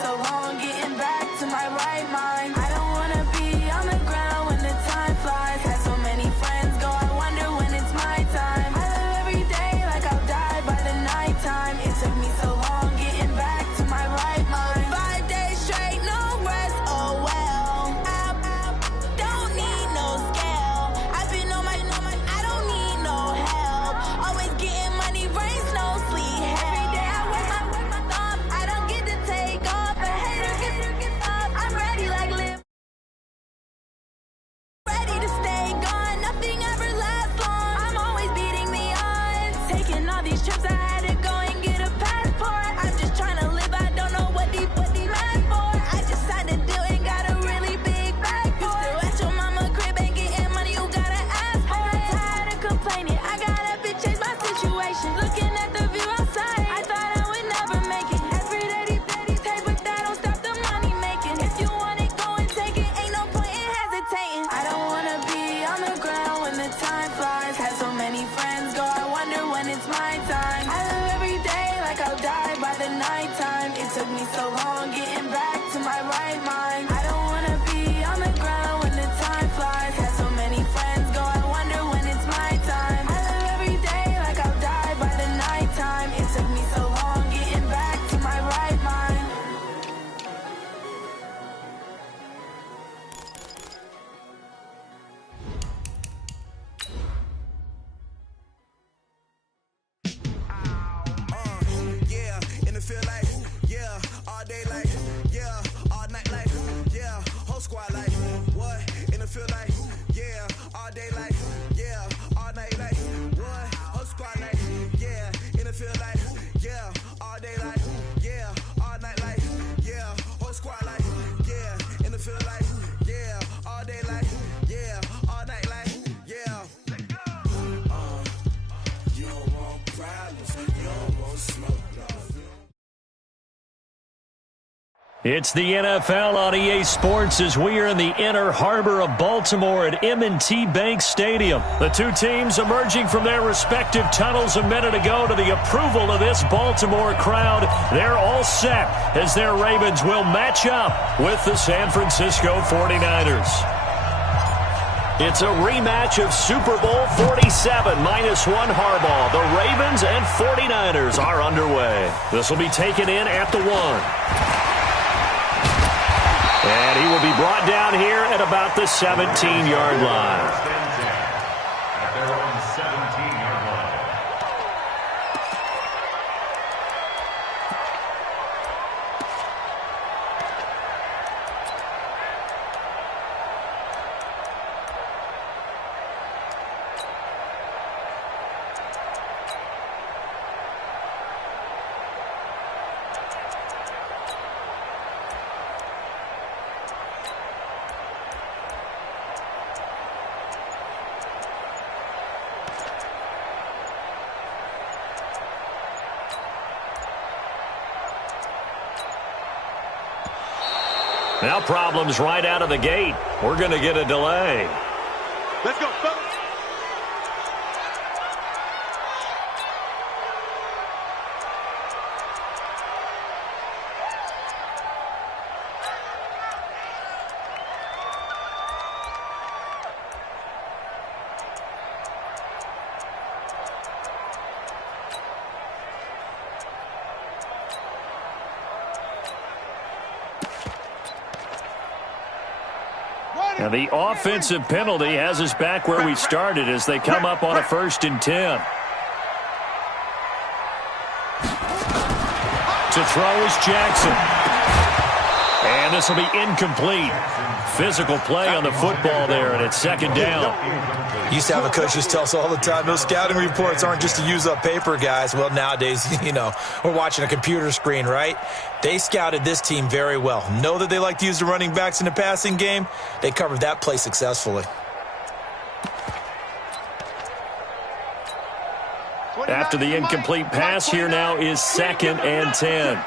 so long getting back to my right mind. I don't wanna be on the ground when the time flies. Had so many friends go, I wonder when it's my time. I live every day like I'll die by the nighttime. It took me so long getting back to my right mind. 5 days straight, no rest, oh well. I don't need no scale. I've been on my, I don't need no help. Always getting money, rains, no sleep. Every day I work my thumb. I don't get to take off. A hater get up. I'm ready like live. Ready to stay gone. Nothing ever lasts long. I'm always beating the odds. Taking all these trips, I had to go and get a passport. I'm just trying to live. I don't know what the mad for. I just signed a deal and got a really big bag for it. You still at your mama crib and getting money, you gotta ask for it. I'm tired of complaining. I gotta change my situation. Looking at the view outside, I thought I would never make it. Every day they take, but that don't stop the money making. If you want it, go and take it. Ain't no point in hesitating. I don't wanna be on the ground when the time flies. Had so many friends go, I wonder when it's my time. I live every day like I'll die by the nighttime. It took me so long getting back to my right mind. I don't wanna be on the ground when the time flies. Had so many friends go, I wonder when it's my time. I live every day like I'll die by the nighttime. It took me so long getting back to my right mind. Yeah, in the field like, yeah, all day like, yeah, all night like, yeah, whole squad like, what? In the field like, yeah, all day like, yeah, all night like, what? Whole squad like, yeah, in the field like, yeah, all day like, yeah, all night like, yeah, whole squad like, yeah, in the field like, yeah, all day like, yeah, all night like, yeah. You don't want problems, you don't want smoke, no. It's the NFL on EA Sports as we are in the inner harbor of Baltimore at M&T Bank Stadium. The two teams emerging from their respective tunnels a minute ago to the approval of this Baltimore crowd. They're all set as their Ravens will match up with the San Francisco 49ers. It's a rematch of Super Bowl 47 -1 Harbaugh. The Ravens and 49ers are underway. This will be taken in at the 1. And he will be brought down here at about the 17-yard line. At their own 17-yard line. Now problems right out of the gate. We're going to get a delay. Let's go, fellas. Now the offensive penalty has us back where we started as they come up on a 1st and 10. To throw is Jackson. And this will be incomplete. Physical play on the football there, and it's 2nd down. Used to have a coach just tell us all the time, those scouting reports aren't just to use up paper, guys. Well, nowadays, we're watching a computer screen, right? They scouted this team very well. Know that they like to use the running backs in the passing game. They covered that play successfully. After the incomplete pass, here now is 2nd and 10.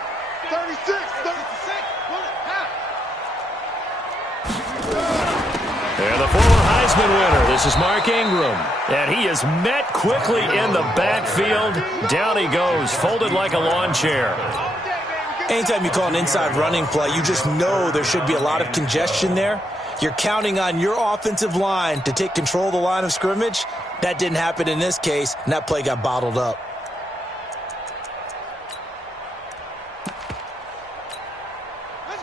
36. And the former Heisman winner, this is Mark Ingram. And he is met quickly in the backfield. Down he goes, folded like a lawn chair. Anytime you call an inside running play, you just know there should be a lot of congestion there. You're counting on your offensive line to take control of the line of scrimmage. That didn't happen in this case, and that play got bottled up.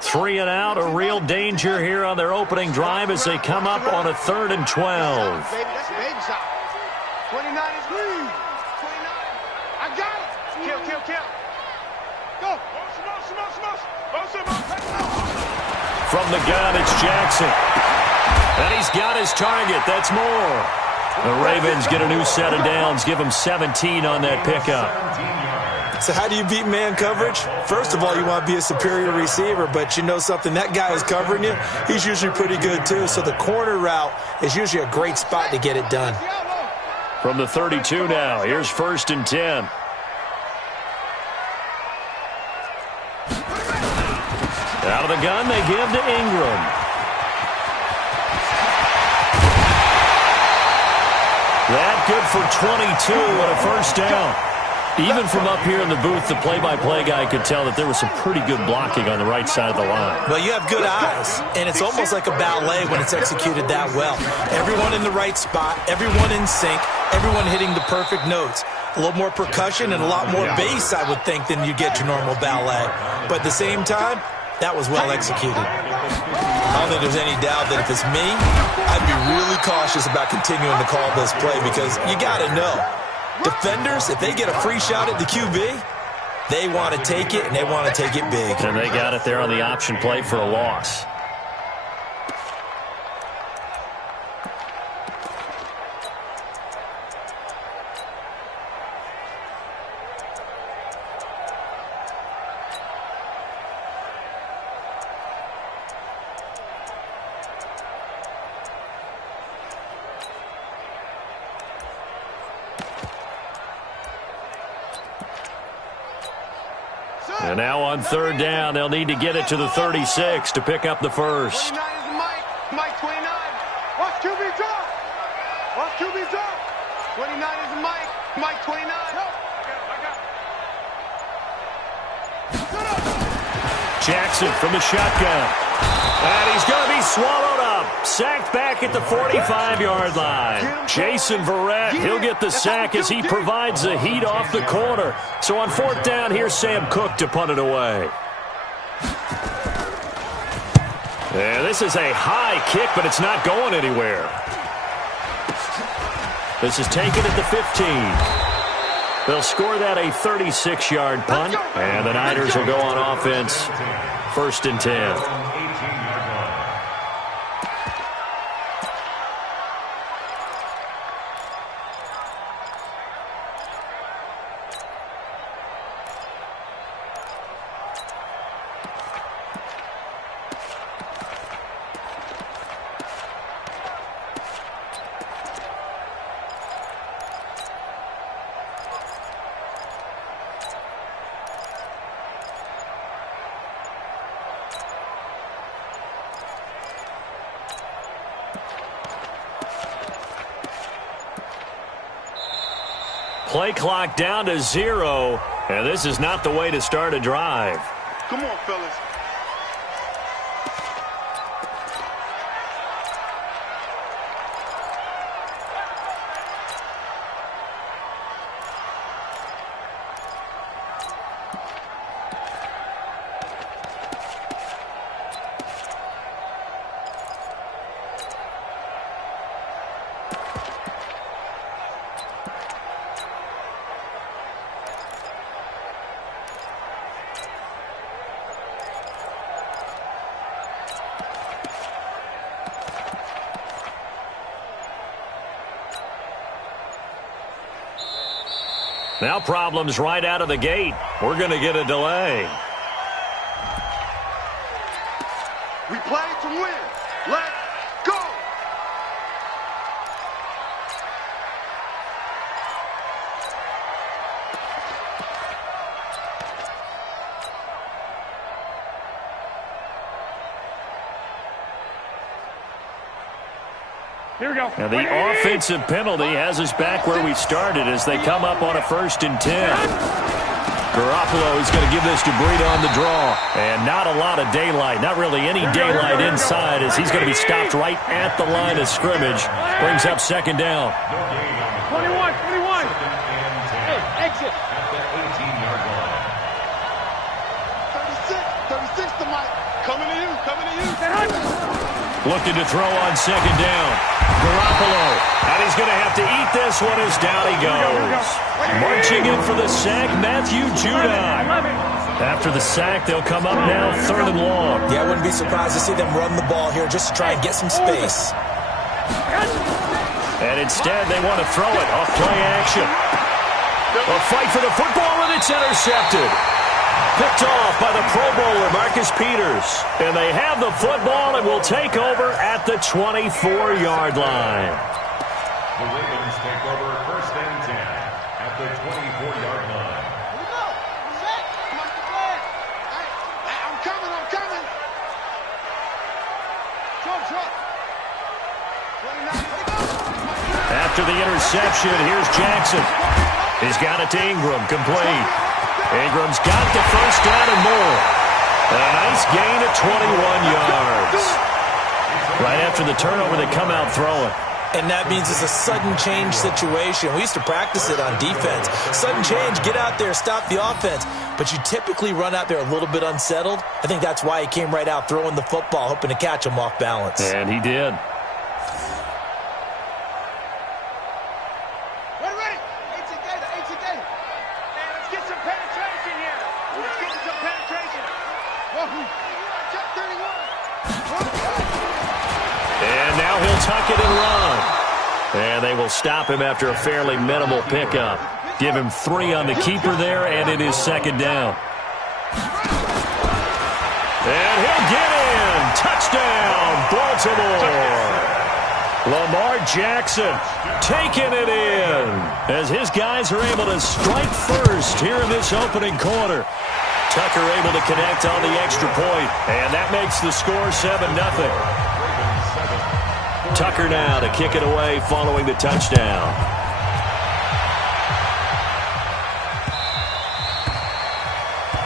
Three and out, a real danger here on their opening drive as they come up on a 3rd and 12. That's a baby shot. 29 is green. 29. I got it. Kill. Go. From the gun, it's Jackson. And he's got his target. That's more. The Ravens get a new set of downs, give them 17 on that pickup. So how do you beat man coverage? First of all, you want to be a superior receiver, but you know something, that guy who's covering you, he's usually pretty good too. So the corner route is usually a great spot to get it done. From the 32 now, here's 1st and 10. Out of the gun, they give to Ingram. That good for 22 and a 1st down. Even from up here in the booth, the play-by-play guy could tell that there was some pretty good blocking on the right side of the line. Well, you have good eyes, and it's almost like a ballet when it's executed that well. Everyone in the right spot, everyone in sync, everyone hitting the perfect notes. A little more percussion and a lot more bass, I would think, than you get to normal ballet. But at the same time, that was well executed. I don't think there's any doubt that if it's me, I'd be really cautious about continuing to call this play because you got to know. Defenders, if they get a free shot at the QB, they want to take it, and they want to take it big. And they got it there on the option play for a loss. And now on 3rd down, they'll need to get it to the 36 to pick up the first. 29 is Mike 29. Watch QB drop. 29 is Mike 29. Jackson from the shotgun. And he's going to be swallowed up. Sacked back at the 45-yard line. Jason Verrett, he'll get the sack as he provides the heat off the corner. So on 4th down, here's Sam Cook to punt it away. Yeah, this is a high kick, but it's not going anywhere. This is taken at the 15. They'll score that a 36-yard punt, and the Niners will go on offense. 1st and 10. Play clock down to 0, and this is not the way to start a drive. Come on, fellas. Now problems right out of the gate. We're going to get a delay. We play to win. Let's go. Here we go. And the offensive penalty has us back where we started as they come up on a 1st and 10. Garoppolo is going to give this to Breida on the draw. And not a lot of daylight, not really any daylight inside, as he's going to be stopped right at the line of scrimmage. Brings up second down. 21. Hey, exit. At the 18-yard line. 36 to Mike. Coming to you. Looking to throw on second down. Garoppolo. And he's going to have to eat this one as down he goes. Marching in for the sack, Matthew Judon. After the sack, they'll come up now, 3rd and long. Yeah, I wouldn't be surprised to see them run the ball here just to try and get some space. And instead, they want to throw it off play action. A fight for the football, and it's intercepted. Picked off by the Pro Bowler, Marcus Peters. And they have the football and will take over at the 24-yard line. The Ravens take over 1st and 10 at the 24-yard line. Here we go. Set. Must be glad. Hey, I'm coming. Truck. 29. After the interception, here's Jackson. He's got it to Ingram, complete. Ingram's got the first down and more. A nice gain of 21 yards. Right after the turnover, they come out throwing. And that means it's a sudden change situation. We used to practice it on defense. Sudden change, get out there, stop the offense. But you typically run out there a little bit unsettled. I think that's why he came right out throwing the football, hoping to catch him off balance. And he did. Ready. 18 Gator. Man, let's get some penetration here. Let's get some penetration. Check 31. And now he'll tuck it and run. And they will stop him after a fairly minimal pickup. Give him 3 on the keeper there, and it is second down. And he'll get in. Touchdown, Baltimore. Lamar Jackson taking it in as his guys are able to strike first here in this opening quarter. Tucker able to connect on the extra point, and that makes the score 7-0. Tucker now to kick it away following the touchdown.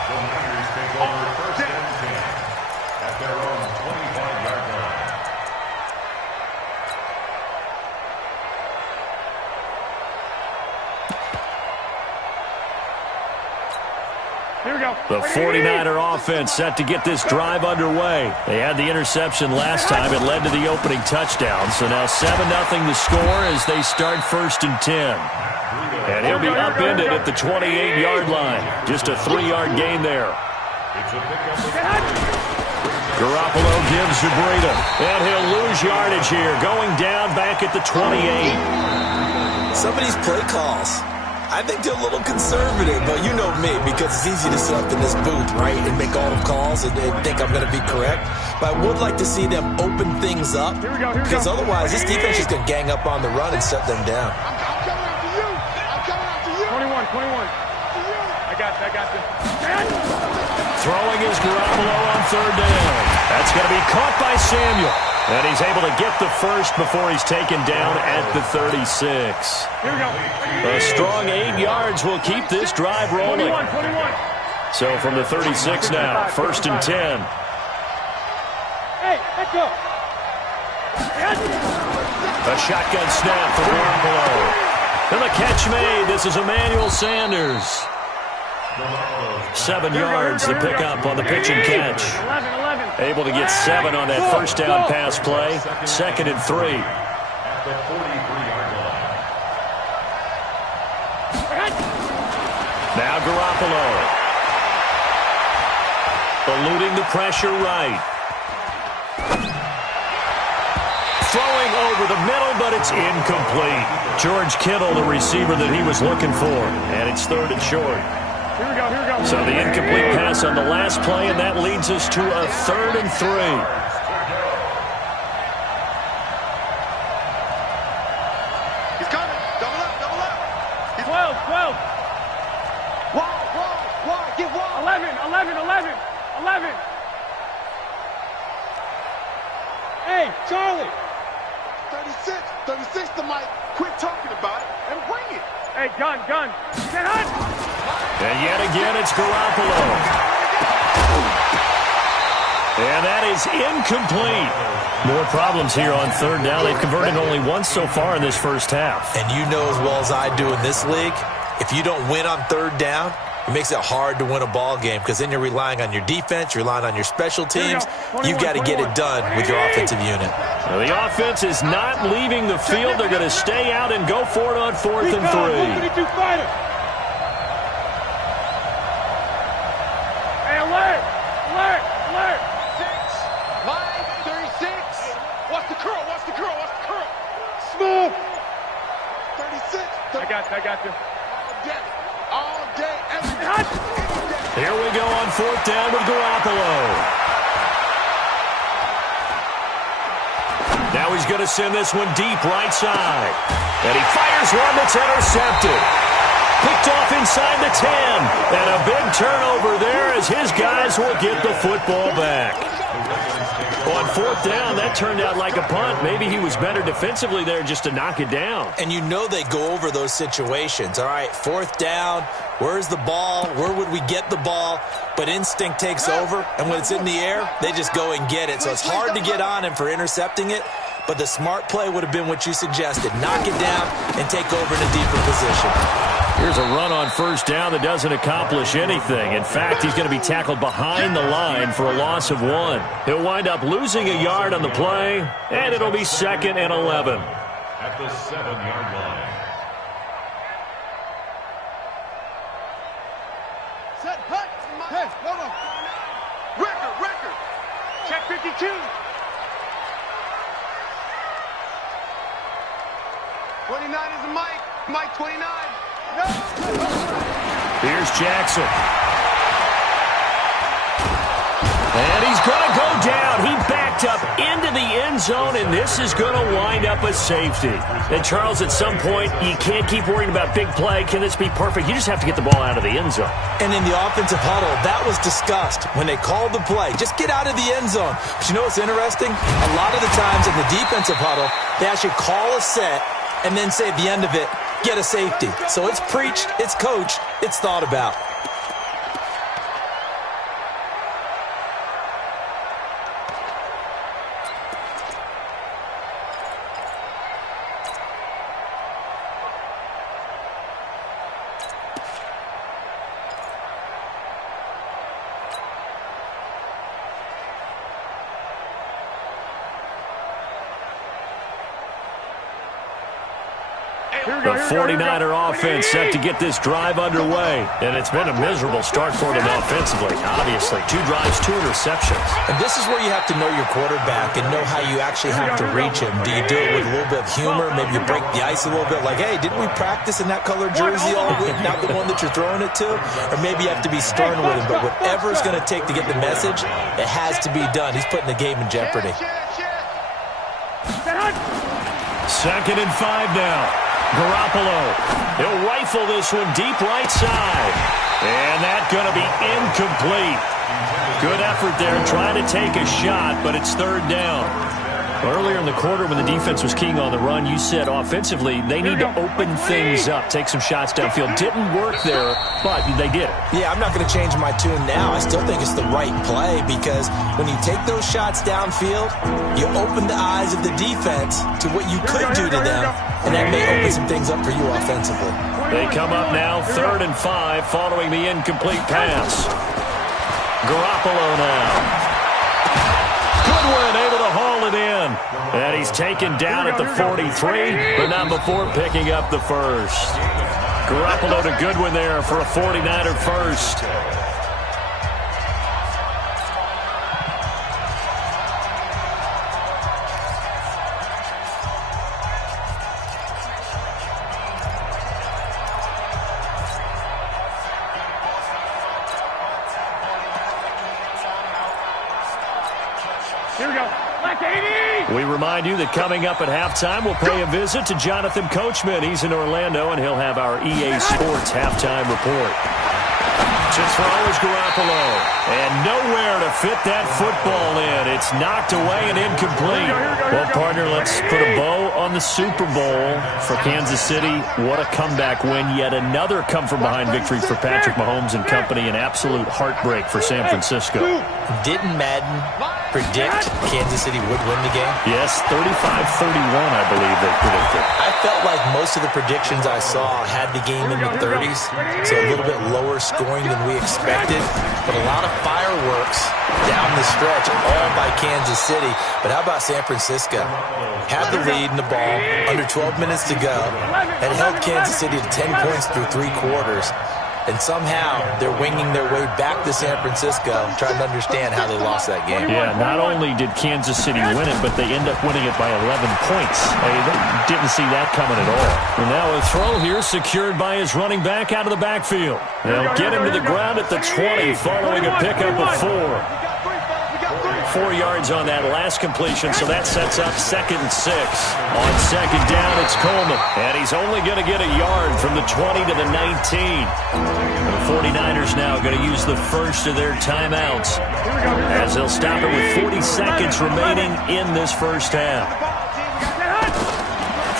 The Niners take over 1st and 10 at their own 25-yard line. Here we go. The 49er offense set to get this drive underway. They had the interception last time. It led to the opening touchdown. So now 7-0 the score as they start 1st and 10. And he'll be upended at the 28-yard line. Just a 3-yard gain there. Garoppolo gives to Breida. And he'll lose yardage here. Going down back at the 28. Some of these play calls, I think they're a little conservative, but you know me, because it's easy to sit up in this booth, right, and make all the calls and think I'm going to be correct. But I would like to see them open things up, because otherwise this defense is going to gang up on the run and shut them down. I'm coming after you. 21. I got this. Throwing is Garoppolo on 3rd down. That's going to be caught by Samuel. And he's able to get the first before he's taken down at the 36. Here we go. A strong 8 yards will keep this drive rolling. 21. So from the 36 now, 1st and 10. Hey, let's go. A shotgun snap for Garoppolo. And the catch made. This is Emmanuel Sanders. 7 yards to pick up on the pitch and catch. 11. Able to get 7 on that first down pass play. 2nd and 3. At the 43-yard line. Now Garoppolo. Eluding the pressure right. Throwing over the middle, but it's incomplete. George Kittle, the receiver that he was looking for. And it's 3rd and short. Here we go. So the incomplete pass on the last play, and that leads us to a 3rd and 3. He's coming. Double up. He's 12. Wide. Get wide. 11. Hey, Charlie. 36 to Mike. Quit talking about it and bring it. Hey, gun. Get hot. And yet again, it's Garoppolo. And that is incomplete. More problems here on third down. They've converted only once so far in this first half. And you know as well as I do in this league, if you don't win on third down, it makes it hard to win a ball game because then you're relying on your defense, you're relying on your special teams. You've got to get it done with your offensive unit. Well, the offense is not leaving the field. They're going to stay out and go for it on 4th and 3. I got you. All day, every day. Here we go on 4th down with Garoppolo. Now he's going to send this one deep right side. And he fires one that's intercepted. Picked off inside the 10. And a big turnover there as his guys will get the football back. On 4th down, that turned out like a punt. Maybe he was better defensively there just to knock it down. And you know they go over those situations. All right, 4th down, where's the ball? Where would we get the ball? But instinct takes over, and when it's in the air, they just go and get it. So it's hard to get on him for intercepting it, but the smart play would have been what you suggested. Knock it down and take over in a deeper position. Here's a run on 1st down that doesn't accomplish anything. In fact, he's going to be tackled behind the line for a loss of 1. He'll wind up losing a yard on the play, and it'll be 2nd and 11. At the 7-yard line. Set, hut. Hey, hold on. Record. Check 52. 29 is a Mike. Mike 29. No. Here's Jackson. And he's going to go down. He backed up into the end zone, and this is going to wind up a safety. And, Charles, at some point, you can't keep worrying about big play. Can this be perfect? You just have to get the ball out of the end zone. And in the offensive huddle, that was discussed when they called the play. Just get out of the end zone. But you know what's interesting? A lot of the times in the defensive huddle, they actually call a set and then say at the end of it, get a safety. So it's preached, it's coached, it's thought about. The 49er offense set to get this drive underway. And it's been a miserable start for them offensively. Obviously, 2 drives, 2 interceptions. And this is where you have to know your quarterback and know how you actually have to reach him. Do you do it with a little bit of humor? Maybe you break the ice a little bit like, hey, didn't we practice in that color jersey all week? Not the one that you're throwing it to? Or maybe you have to be stern with him. But whatever it's going to take to get the message, it has to be done. He's putting the game in jeopardy. 2nd and 5 now. Garoppolo, he'll rifle this one deep right side. And that's going to be incomplete. Good effort there trying to take a shot, but it's 3rd down. Earlier in the quarter when the defense was keying on the run, you said offensively they need to open things up, take some shots downfield. Didn't work there, but they did. Yeah, I'm not going to change my tune now. I still think it's the right play because when you take those shots downfield, you open the eyes of the defense to what you could do to them, and that may open some things up for you offensively. They come up now 3rd and 5 following the incomplete pass. Garoppolo now. Goodwin able to haul it in. And he's taken down at the 43, but not before picking up the first. Garoppolo to Goodwin there for a 49er first. Here we go. Like 80. We remind you that coming up at halftime, we'll pay a visit to Jonathan Coachman. He's in Orlando, and he'll have our EA Sports halftime report. To throw is Garoppolo, and nowhere to to fit that football in. It's knocked away and incomplete. Well, partner, let's put a bow on the Super Bowl for Kansas City. What a comeback win. Yet another come-from-behind victory for Patrick Mahomes and company. An absolute heartbreak for San Francisco. Didn't Madden predict Kansas City would win the game? Yes, 35-31, I believe they predicted. I felt like most of the predictions I saw had the game in the 30s, so a little bit lower scoring than we expected, but a lot of fireworks down the stretch, all by Kansas City. But how about San Francisco? Had the lead in the ball, under 12 minutes to go, and held Kansas City to 10 points through 3 quarters. And somehow they're winging their way back to San Francisco, trying to understand how they lost that game. Yeah, not only did Kansas City win it, but they end up winning it by 11 points. They didn't see that coming at all. And now a throw here secured by his running back out of the backfield. They'll get him to the ground at the 20 following a pickup of 4. 4 yards on that last completion, so that sets up 2nd and 6. On 2nd down, it's Coleman. And he's only going to get a yard from the 20 to the 19. The 49ers now going to use the first of their timeouts as they'll stop it with 40 seconds remaining in this first half.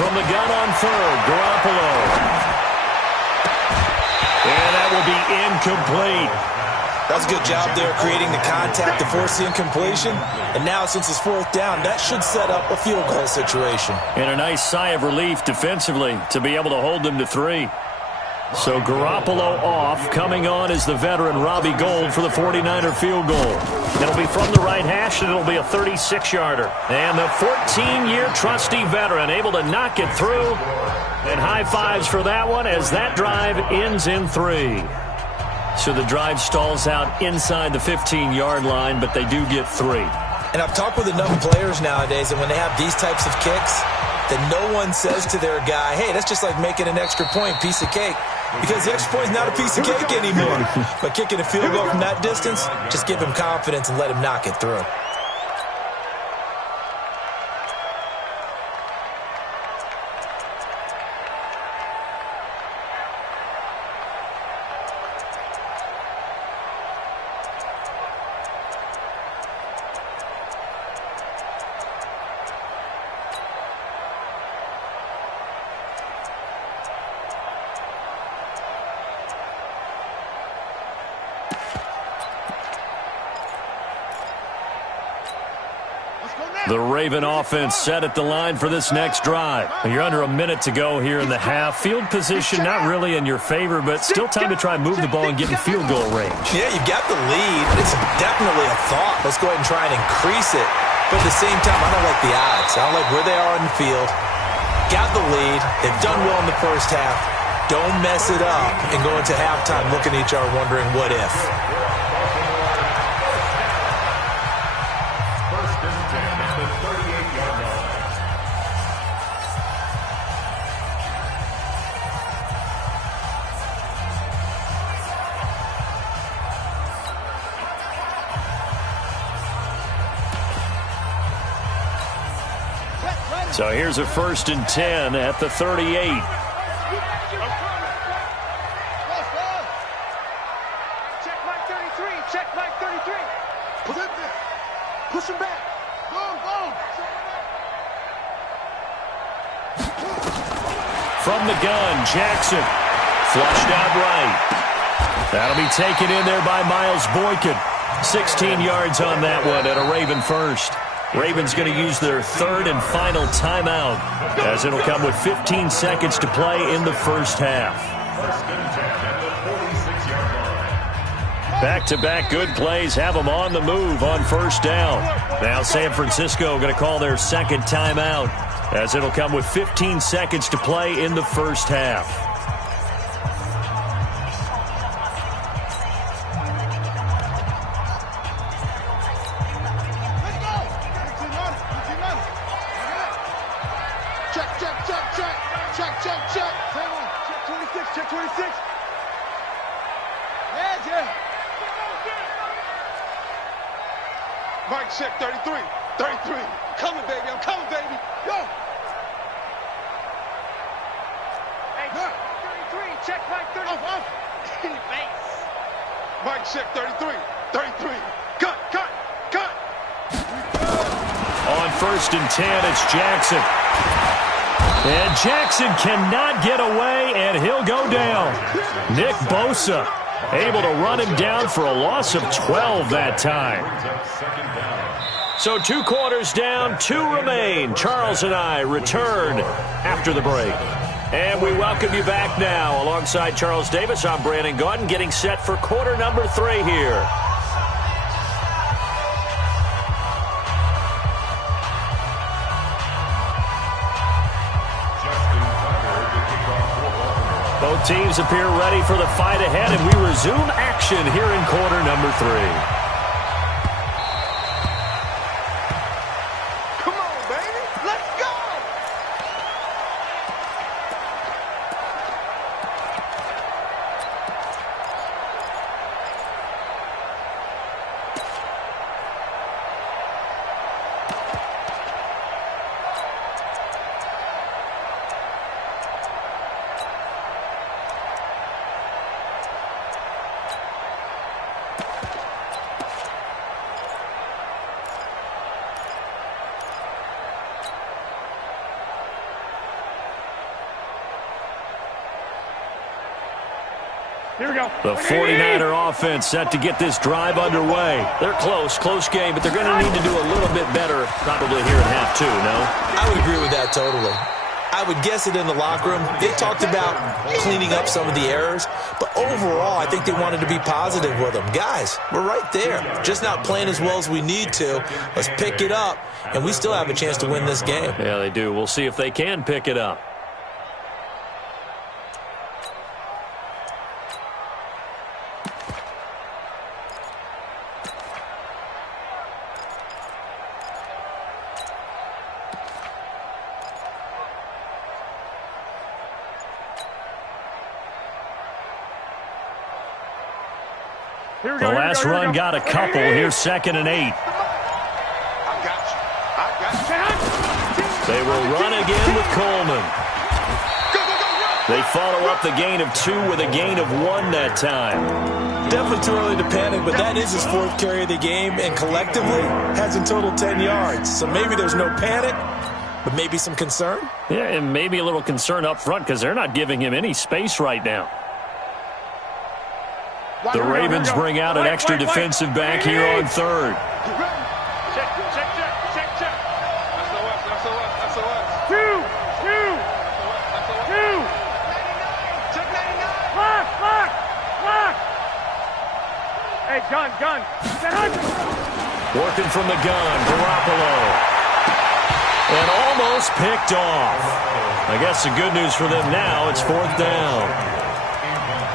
From the gun on 3rd, Garoppolo. And that will be incomplete. That was a good job there creating the contact to force the incompletion. And now, since it's 4th down, that should set up a field goal situation. And a nice sigh of relief defensively to be able to hold them to 3. So Garoppolo off. Coming on is the veteran Robbie Gould for the 49er field goal. It'll be from the right hash, and it'll be a 36-yarder. And the 14-year trusty veteran able to knock it through. And high fives for that one as that drive ends in 3. So the drive stalls out inside the 15-yard line, but they do get 3. And I've talked with enough players nowadays, and when they have these types of kicks, that no one says to their guy, hey, that's just like making an extra point, piece of cake. Because the extra point is not a piece of cake anymore. But kicking a field goal from that distance, just give him confidence and let him knock it through. The Raven offense set at the line for this next drive. You're under a minute to go here in the half. Field position not really in your favor, but still time to try and move the ball and get in field goal range. Yeah, you've got the lead. It's definitely a thought. Let's go ahead and try and increase it. But at the same time, I don't like the odds. I don't like where they are on the field. Got the lead. They've done well in the first half. Don't mess it up and go into halftime looking at each other wondering what if. So here's a 1st and 10 at the 38. Check Mike 33. Check Mike 33. Put it there. Push him back. Go, go. From the gun, Jackson. Flushed out right. That'll be taken in there by Miles Boykin. 16 yards on that one at a Raven first. Ravens going to use their 3rd and final timeout as it'll come with 15 seconds to play in the first half. Back-to-back good plays have them on the move on 1st down. Now San Francisco going to call their 2nd timeout as it'll come with 15 seconds to play in the first half. Mike, check 33. 33. Coming, baby. I'm coming, baby. Yo. Hey, 33. Check Mike 33. In your face. Mike, check 33. 33. Cut, cut. 1st and 10. It's Jackson. And Jackson cannot get away, and he'll go down. Nick Bosa able to run him down for a loss of 12 that time. So 2 quarters down, 2 remain. Charles and I return after the break. And we welcome you back now. Alongside Charles Davis, I'm Brandon Gaudin, getting set for quarter number 3 here. Both teams appear ready for the fight ahead, and we resume action here in quarter number 3. Here we go. The 49er offense set to get this drive underway. They're close game, but they're going to need to do a little bit better probably here in half 2, no? I would agree with that totally. I would guess it in the locker room. They talked about cleaning up some of the errors, but overall, I think they wanted to be positive with them. Guys, we're right there. Just not playing as well as we need to. Let's pick it up, and we still have a chance to win this game. Yeah, they do. We'll see if they can pick it up. The last run got a couple. Here's 2nd and 8. I got you. They will run again with Coleman. They follow up the gain of 2 with a gain of 1 that time. Definitely too early to panic, but that is his 4th carry of the game, and collectively has in total 10 yards. So maybe there's no panic, but maybe some concern. Yeah, and maybe a little concern up front because they're not giving him any space right now. The Ravens bring out an extra defensive back here on 3rd. Check. That's the West. 2. Check 99. Lock. Hey, gun. Working from the gun, Garoppolo. And almost picked off. I guess the good news for them now, it's 4th down.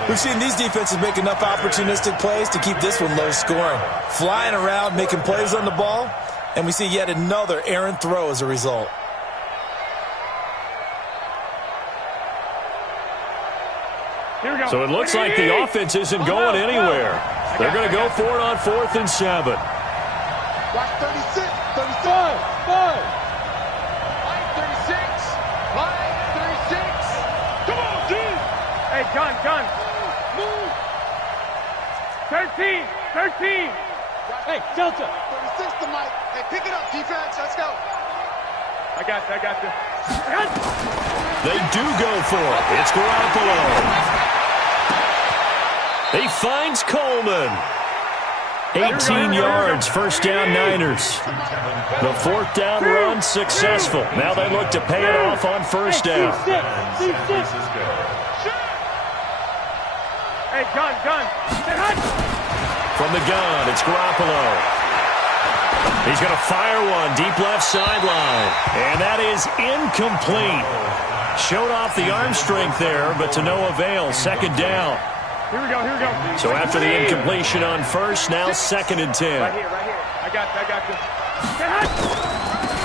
We've seen these defenses make enough opportunistic plays to keep this one low scoring. Flying around, making plays on the ball, and we see yet another errant throw as a result. Here we go. So it looks like the offense isn't going anywhere. They're going to go for it on 4th and 7. Watch 36, 35. Line 36. Come on, dude. Hey, gun. Move. 13. Hey, Delta. 36 to Mike. Hey, pick it up, defense. Let's go. I got you. They do go for it. It's Garoppolo. He finds Coleman. 18 yards, 1st down Niners. The 4th down run successful. Now they look to pay it off on 1st down. Hey, gun. From the gun, it's Garoppolo. He's going to fire one deep left sideline. And that is incomplete. Showed off the arm strength there, but to no avail. 2nd down. Here we go. So after the incompletion on 1st, now 2nd and 10. Right here. I got you.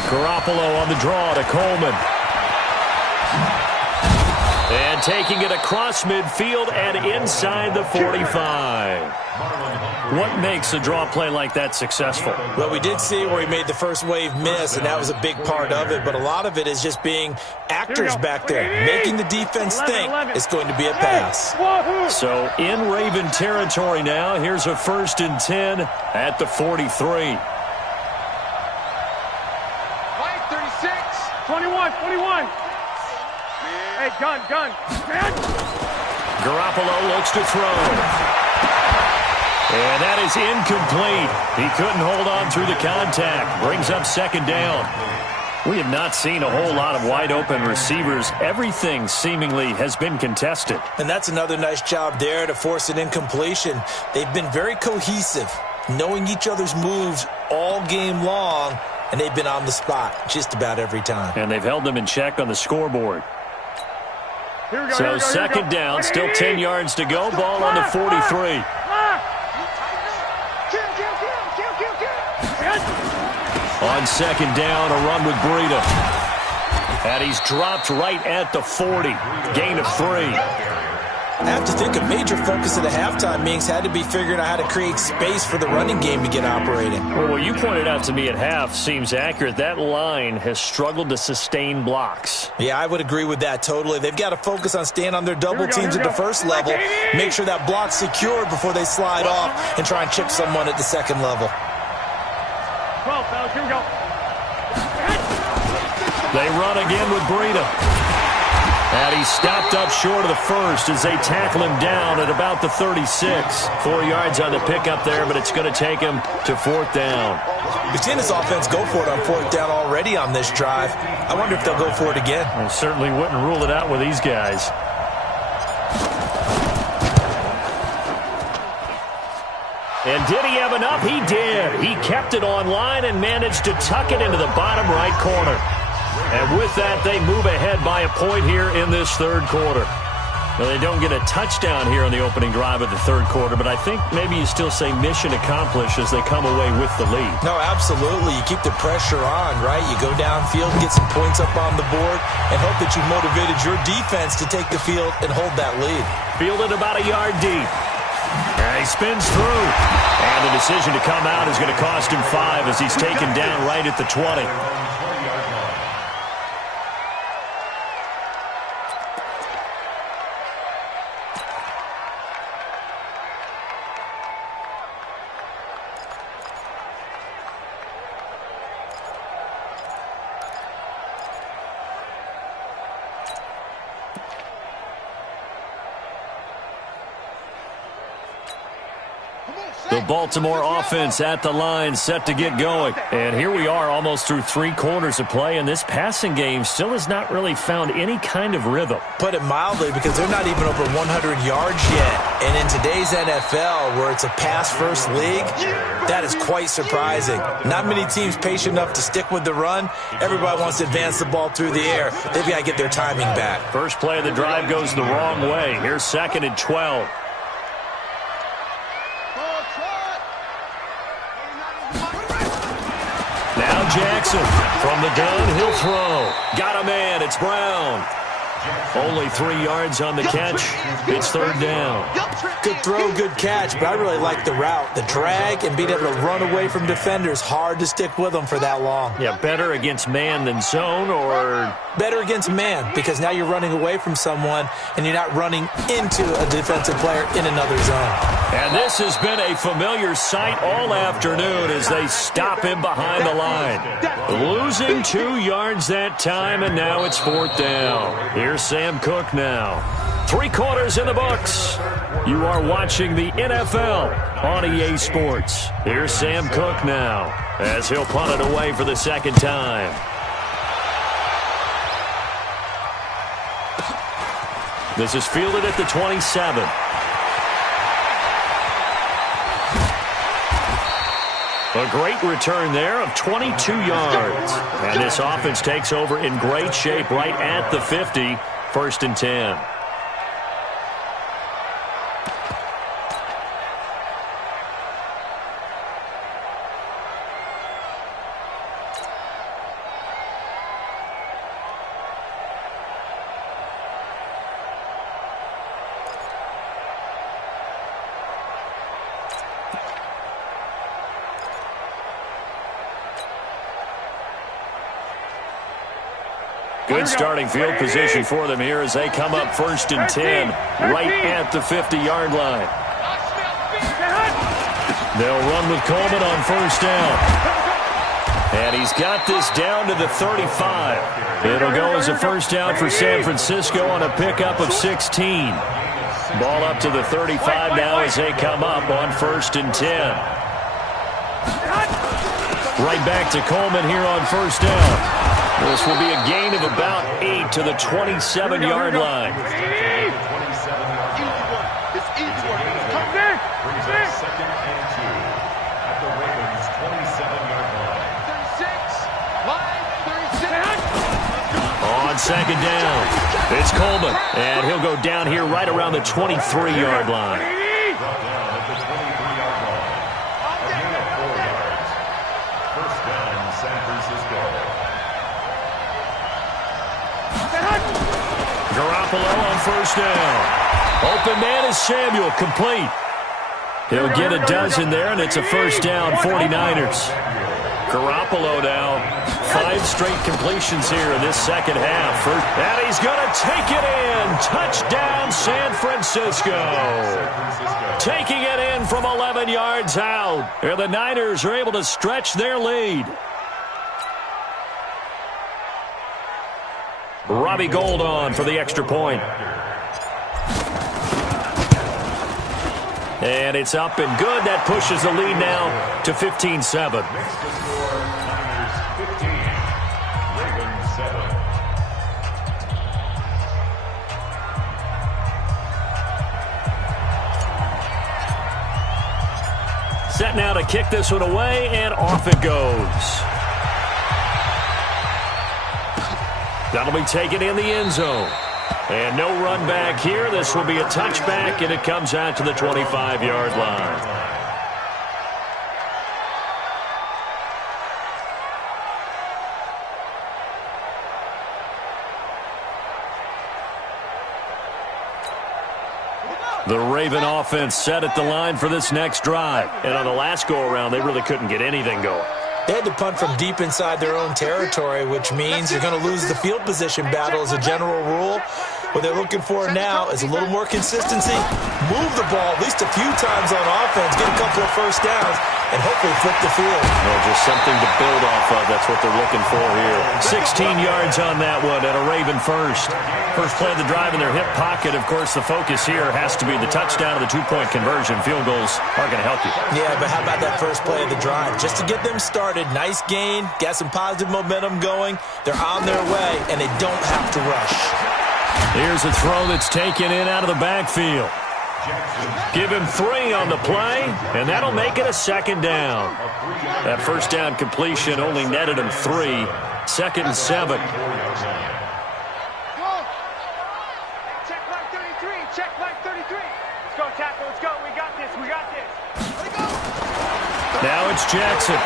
Garoppolo on the draw to Coleman. And taking it across midfield and inside the 45. What makes a draw play like that successful? Well, we did see where he made the first wave miss, and that was a big part of it. But a lot of it is just being actors back there, making the defense think it's going to be a pass. So in Raven territory now, here's a 1st and 10 at the 43. 21. Hey, gun. Garoppolo looks to throw. And that is incomplete. He couldn't hold on through the contact. Brings up second down. We have not seen a whole lot of wide-open receivers. Everything seemingly has been contested. And that's another nice job there to force an incompletion. They've been very cohesive, knowing each other's moves all game long, and they've been on the spot just about every time. And they've held them in check on the scoreboard. Here we go, So second down, still 10 yards to go. Ball on the 43. On second down, a run with Breida. And he's dropped right at the 40. Gain of 3. I have to think a major focus of the halftime meetings had to be figuring out how to create space for the running game to get operating. Well, what you pointed out to me at half seems accurate. That line has struggled to sustain blocks. Yeah, I would agree with that totally. They've got to focus on staying on their double teams at the first level, make sure that block's secured before they slide off and try and chip someone at the second level. 12, fellas, here we go. They run again with Breida. And he stopped up short of the first as they tackle him down at about the 36. 4 yards on the pickup there, but it's going to take him to fourth down. We've seen this offense go for it on fourth down already on this drive. I wonder if they'll go for it again. I certainly wouldn't rule it out with these guys. And did he have enough? He did. He kept it online and managed to tuck it into the bottom right corner. And with that, they move ahead by a point here in this third quarter. Now, they don't get a touchdown here on the opening drive of the third quarter, but I think maybe you still say mission accomplished as they come away with the lead. No, absolutely. You keep the pressure on, right? You go downfield, get some points up on the board, and hope that you motivated your defense to take the field and hold that lead. Fielded about a yard deep. And he spins through. And the decision to come out is going to cost him 5 as he's taken down right at the 20. The Baltimore offense at the line, set to get going. And here we are almost through 3 quarters of play, and this passing game still has not really found any kind of rhythm. Put it mildly, because they're not even over 100 yards yet. And in today's NFL, where it's a pass-first league, that is quite surprising. Not many teams patient enough to stick with the run. Everybody wants to advance the ball through the air. They've got to get their timing back. First play of the drive goes the wrong way. Here's second and 12. Now Jackson from the gun, he'll throw. Got a man, it's Brown. Only 3 yards on the catch. It's third down. Good throw, good catch, but I really like the route. The drag and being able to run away from defenders, hard to stick with them for that long. Yeah, better against man than zone, or? Better against man, because now you're running away from someone and you're not running into a defensive player in another zone. And this has been a familiar sight all afternoon as they stop him behind the line. Losing 2 yards that time, and now it's fourth down. Here's Sam Cook now. 3 quarters in the books. You are watching the NFL on EA Sports. Here's Sam Cook now as he'll punt it away for the second time. This is fielded at the 27. A great return there of 22 yards. And this offense takes over in great shape right at the 50. First and 10. Good starting field position for them here as they come up first and 10 right at the 50-yard line. They'll run with Coleman on first down. And he's got this down to the 35. It'll go as a first down for San Francisco on a pickup of 16. Ball up to the 35 now as they come up on 1st and 10. Right back to Coleman here on first down. This will be a gain of about 8 to the 27-yard line. On second down, it's Coleman, and he'll go down here right around the 23-yard line. Brought down at the 23-yard line. A gain of 4 yards. First down, San Francisco. Garoppolo on first down. Open man is Samuel, complete. He'll get a dozen there, and it's a first down, 49ers. Garoppolo now, 5 straight completions here in this second half. And he's going to take it in. Touchdown, San Francisco. Taking it in from 11 yards out. And the Niners are able to stretch their lead. Robbie Gould on for the extra point. And it's up and good. That pushes the lead now to 15-7. Niners 15, Ravens 7. Set now to kick this one away, and off it goes. That'll be taken in the end zone. And no run back here. This will be a touchback, and it comes out to the 25-yard line. The Raven offense set at the line for this next drive. And on the last go-around, they really couldn't get anything going. They had to punt from deep inside their own territory, which means you're going to lose the field position battle as a general rule. What they're looking for now is a little more consistency, move the ball at least a few times on offense, get a couple of first downs, and hopefully flip the field. Well, just something to build off of. That's what they're looking for here. 16 yards on that one at a Raven first. First play of the drive in their hip pocket. Of course, the focus here has to be the touchdown and the 2-point conversion. Field goals aren't going to help you. Yeah, but how about that first play of the drive? Just to get them started, nice gain, got some positive momentum going. They're on their way, and they don't have to rush. Here's a throw that's taken in out of the backfield. Give him 3 on the play, and that'll make it a second down. That first down completion only netted him 3. 2nd and 7. Check line 33. Check line 33. Let's go, tackle. Let's go. We got this. We got this. Let go. Now it's Jackson.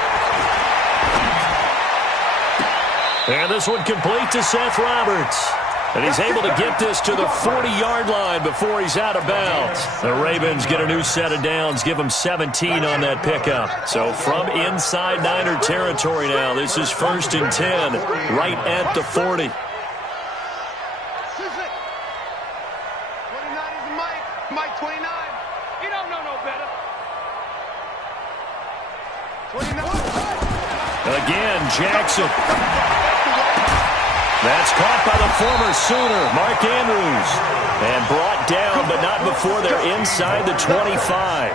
And this one complete to Seth Roberts. And he's able to get this to the 40-yard line before he's out of bounds. The Ravens get a new set of downs, give them 17 on that pickup. So from inside Niner territory now, this is 1st and 10, right at the 40. 29 is Mike. Mike 29. You don't know no better. 29. Again, Jackson. That's caught by the former Sooner, Mark Andrews. And brought down, but not before they're inside the 25.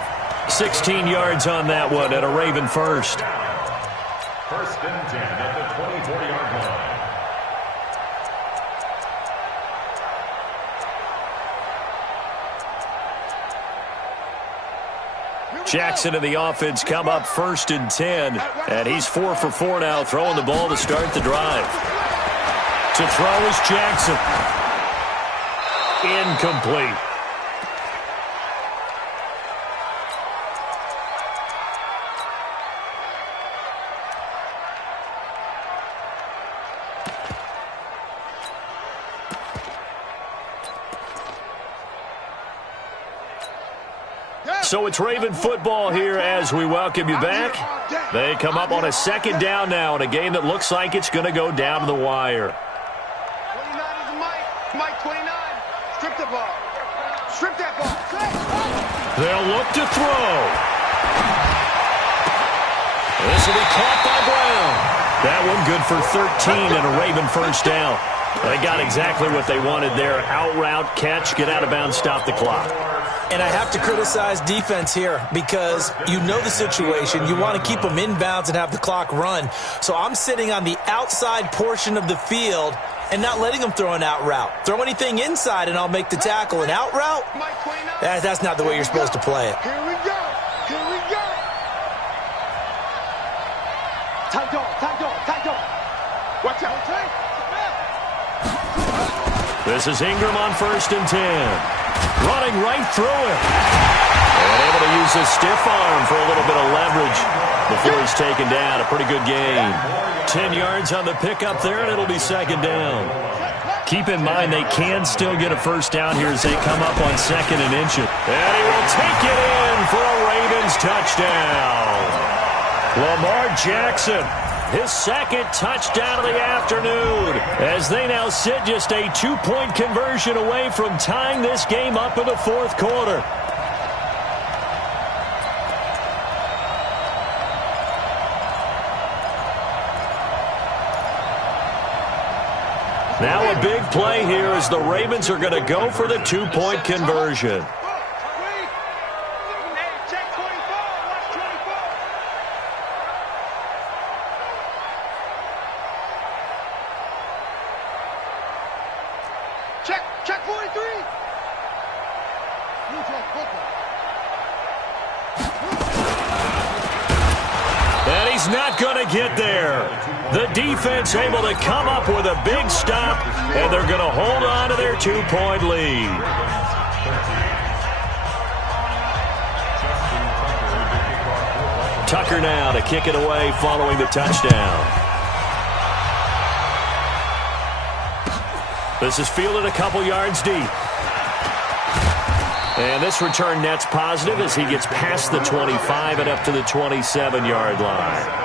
16 yards on that one at a Raven first. 1st and 10 at the 24-yard line. Jackson and the offense come up 1st and 10. And he's 4 for 4 now, throwing the ball to start the drive. To throw is Jackson. Incomplete. So it's Raven football here as we welcome you back. They come up on a 2nd down now in a game that looks like it's going to go down to the wire. 29 is Mike. Mike 29. Strip the ball. Strip that ball. They'll look to throw. This will be caught by Brown. That one good for 13 and a Raven first down. They got exactly what they wanted there. Out route, catch, get out of bounds, stop the clock. And I have to criticize defense here because you know the situation. You want to keep them inbounds and have the clock run. So I'm sitting on the outside portion of the field and not letting them throw an out route. Throw anything inside and I'll make the tackle. An out route? That's not the way you're supposed to play it. Here we go. Here we go. Tight dog, tight dog, tight dog. Watch out. This is Ingram on 1st and 10. Running right through it. And able to use his stiff arm for a little bit of leverage before he's taken down. A pretty good gain. 10 yards on the pickup there, and it'll be 2nd down. Keep in mind they can still get a first down here as they come up on 2nd and inches. And he will take it in for a Ravens touchdown. Lamar Jackson, his 2nd touchdown of the afternoon, as they now sit just a 2-point conversion away from tying this game up in the 4th quarter. Now a big play here as the Ravens are going to go for the 2-point conversion. Check 43. And he's not going to get there. The defense able to come up with a big stop, and they're going to hold on to their 2-point lead. Tucker now to kick it away following the touchdown. This is fielded a couple yards deep. And this return net's positive as he gets past the 25 and up to the 27-yard line.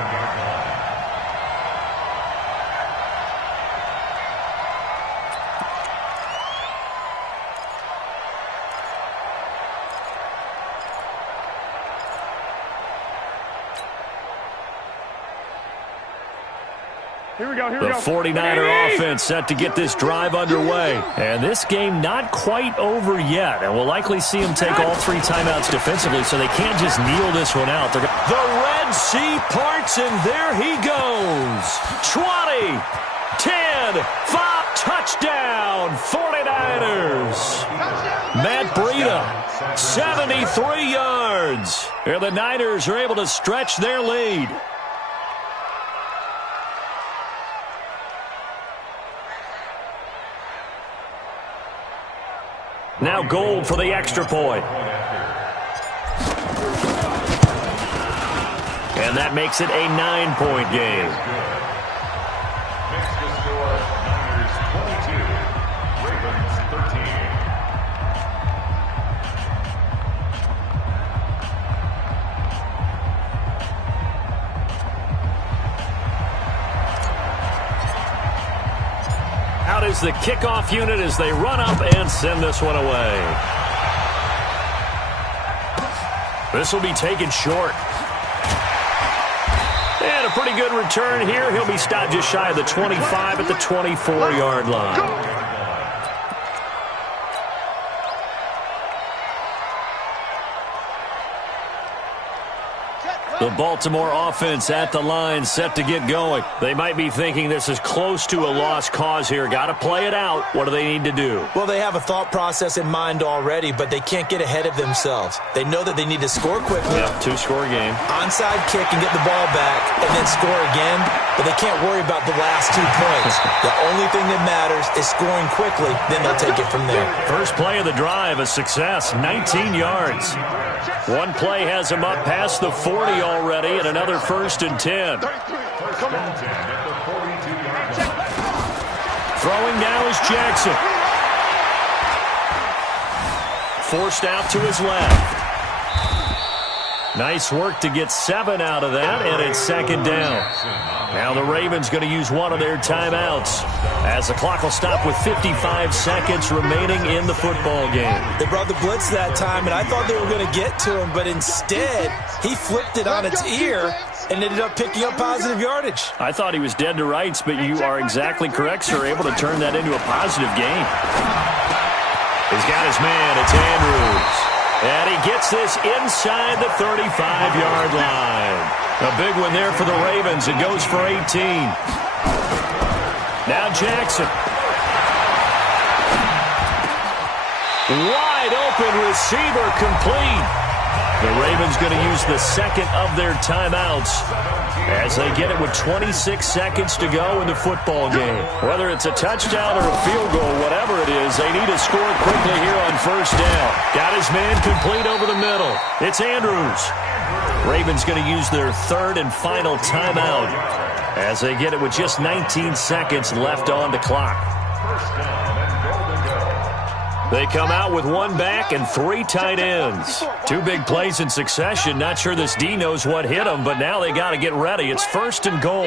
The 49er offense set to get this drive underway. And this game not quite over yet. And we'll likely see them take all 3 timeouts defensively, so they can't just kneel this one out. The Red Sea parts, and there he goes. 20, 10, 5, touchdown, 49ers. Matt Breida, 73 yards. And the Niners are able to stretch their lead. Now Gold for the extra point. And that makes it a 9-point game. Makes the score Niners 22, Ravens 13. Out is the kickoff unit as they run up and send this one away. This will be taken short. And a pretty good return here. He'll be stopped just shy of the 25 at the 24-yard line. The Baltimore offense at the line, set to get going. They might be thinking this is close to a lost cause here. Got to play it out. What do they need to do? Well, they have a thought process in mind already, but they can't get ahead of themselves. They know that they need to score quickly. Yep, 2-score game. Onside kick and get the ball back, and then score again. But they can't worry about the last 2 points. The only thing that matters is scoring quickly. Then they'll take it from there. First play of the drive, a success, 19 yards. One play has him up past the 40 already, and another 1st and 10. Throwing now is Jackson. Forced out to his left. Nice work to get 7 out of that, and it's second down. Now the Ravens going to use one of their timeouts as the clock will stop with 55 seconds remaining in the football game. They brought the blitz that time, and I thought they were going to get to him, but instead he flipped it on its ear and ended up picking up positive yardage. I thought he was dead to rights, but you are exactly correct, sir, able to turn that into a positive gain. He's got his man. It's Andrews. And he gets this inside the 35-yard line. A big one there for the Ravens. It goes for 18. Now Jackson. Wide open receiver complete. The Ravens going to use the second of their timeouts as they get it with 26 seconds to go in the football game. Whether it's a touchdown or a field goal, whatever it is, they need to score quickly here on first down. Got his man complete over the middle. It's Andrews. Ravens going to use their third and final timeout as they get it with just 19 seconds left on the clock. First down and goal to go. They come out with one back and 3 tight ends. 2 big plays in succession. Not sure this D knows what hit them, but now they got to get ready. It's first and goal.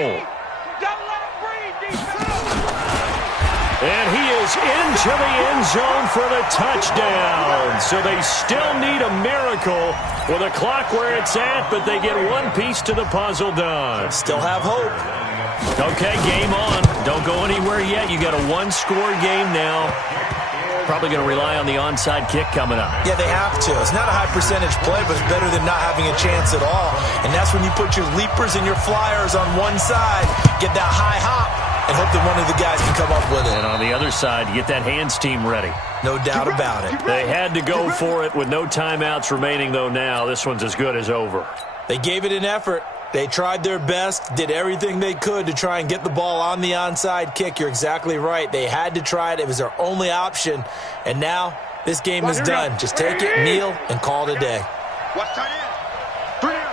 And he is into the end zone for the touchdown. So they still need a miracle with a clock where it's at, but they get one piece to the puzzle done. Still have hope. Okay, game on. Don't go anywhere yet. You got a 1-score game now. Probably going to rely on the onside kick coming up. Yeah, they have to. It's not a high percentage play, but it's better than not having a chance at all. And that's when you put your leapers and your flyers on one side, get that high hop, and hope that one of the guys can come up with it. And on the other side, you get that hands team ready. No doubt about it. They had to go for it with no timeouts remaining, though, now. This one's as good as over. They gave it an effort. They tried their best, did everything they could to try and get the ball on the onside kick. You're exactly right. They had to try it. It was their only option. And now this game is done. Just take it, kneel, and call it a day. Watch tight end. 3 down.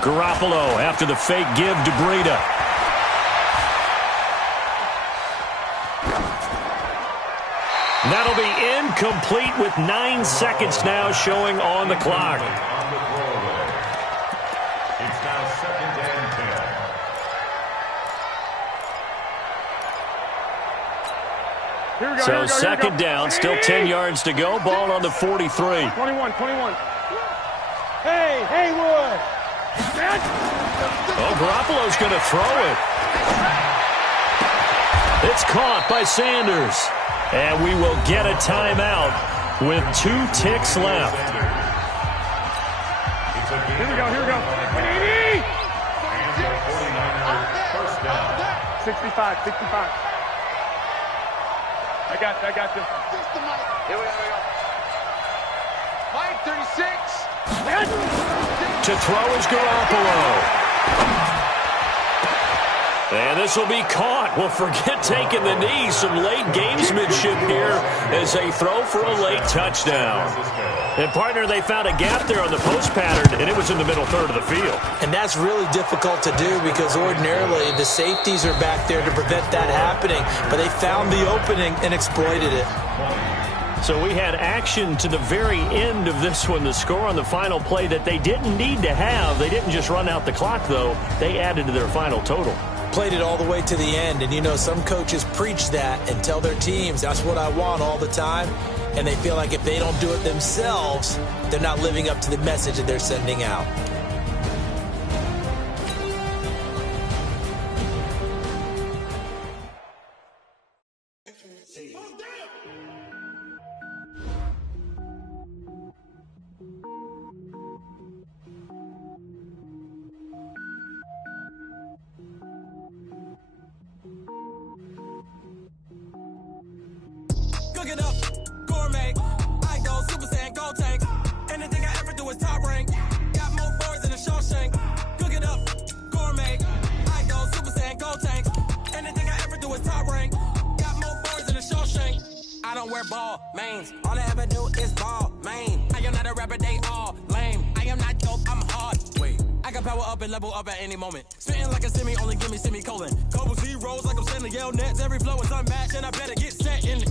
Garoppolo after the fake give to Breida. That'll be incomplete with 9 seconds now showing on the clock. It's now second and 10. So second down, still 10 yards to go. Ball on the 43. 21. Hey, Haywood. Oh, Garoppolo's going to throw it. It's caught by Sanders. And we will get a timeout with 2 ticks left. Here we go. And the 49ers first down. 65. I got this. Here we go. Mike, 36. To throw is Garoppolo. And this will be caught. Well, forget taking the knee. Some late gamesmanship here as they throw for a late touchdown. And, partner, they found a gap there on the post pattern, and it was in the middle third of the field. And that's really difficult to do because ordinarily the safeties are back there to prevent that happening. But they found the opening and exploited it. So we had action to the very end of this one. The score on the final play that they didn't need to have. They didn't just run out the clock, though. They added to their final total. Played it all the way to the end. And, you know, some coaches preach that and tell their teams, that's what I want all the time. And they feel like if they don't do it themselves, they're not living up to the message that they're sending out. Cook it up, gourmet. I go Super Saiyan, gold tank. Anything I ever do is top rank. Got more boys than a Shawshank. Cook it up, gourmet. I go Super Saiyan, gold tank. Anything I ever do is top rank. Got more boys than a Shawshank. I don't wear ball mains. All I ever do is ball main. I am not a rapper, they all lame. I am not dope, I'm hard. Wait, I can power up and level up at any moment. Spitting like a semi, only give me semicolon. Couple zeros like I'm sending yell nets. Every flow is unmatched and I better get set in.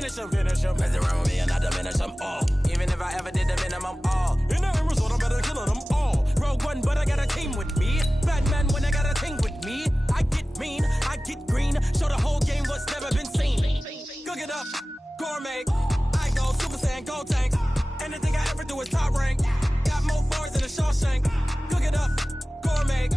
finish them. Mess around with me and I diminish them all. Even if I ever did the minimum, all. In the end result, I'm better killing them all. Rogue One, but I got a team with me. Batman when I got a thing with me. I get mean, I get green. Show the whole game what's never been seen. Cook it up, gourmet. I go Super Saiyan, Gold Tank. Anything I ever do is top rank. Got more bars than a Shawshank. Cook it up, gourmet.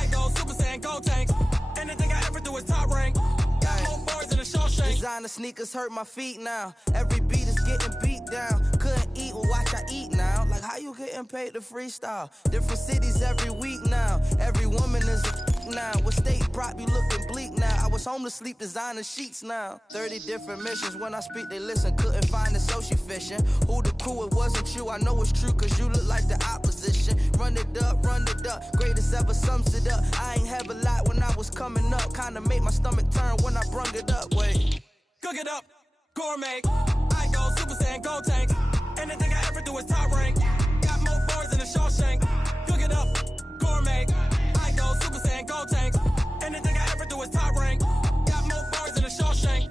I go Super Saiyan, Gold Tank. Anything I ever do is top rank. Got more bars than a Shawshank. Designer sneakers hurt my feet now. Every beat is getting beat down. Couldn't eat, well watch I eat now. Like how you getting paid to freestyle? Different cities every week now. Every woman is a now. What state prop you looking bleak now? I was home to sleep designer sheets now. 30 different missions. When I speak they listen. Couldn't find it so she fishing. Who the crew? It wasn't you. I know it's true cause you look like the opposition. Run it up, run it up. Greatest ever sums it up. I ain't have a lot when I was coming up. Kinda made my stomach turn when I brung it up. Wait. Cook it up, gourmet. I go Super Saiyan, Gold Tank. Anything I ever do is top rank. Got more bars than a Shawshank. Cook it up, gourmet. I go Super Saiyan, Gold Tank. Anything I ever do is top rank. Got more bars than a Shawshank.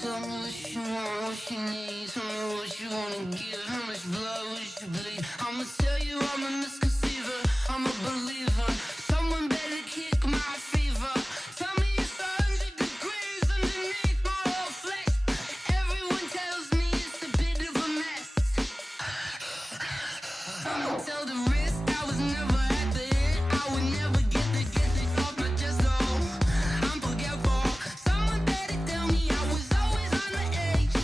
Tell me what you want, what you need. Tell me what you wanna give. How much blood would you bleed? I'ma tell you I'm a misconceiver. I'm a believer. Someone better kick my fever. Tell me it's 100 degrees underneath my whole flesh. Everyone tells me it's a bit of a mess. I'ma tell the risk I was never at the end. I would never get it off my chest though. I'm forgetful. Someone better tell me I was always on the edge.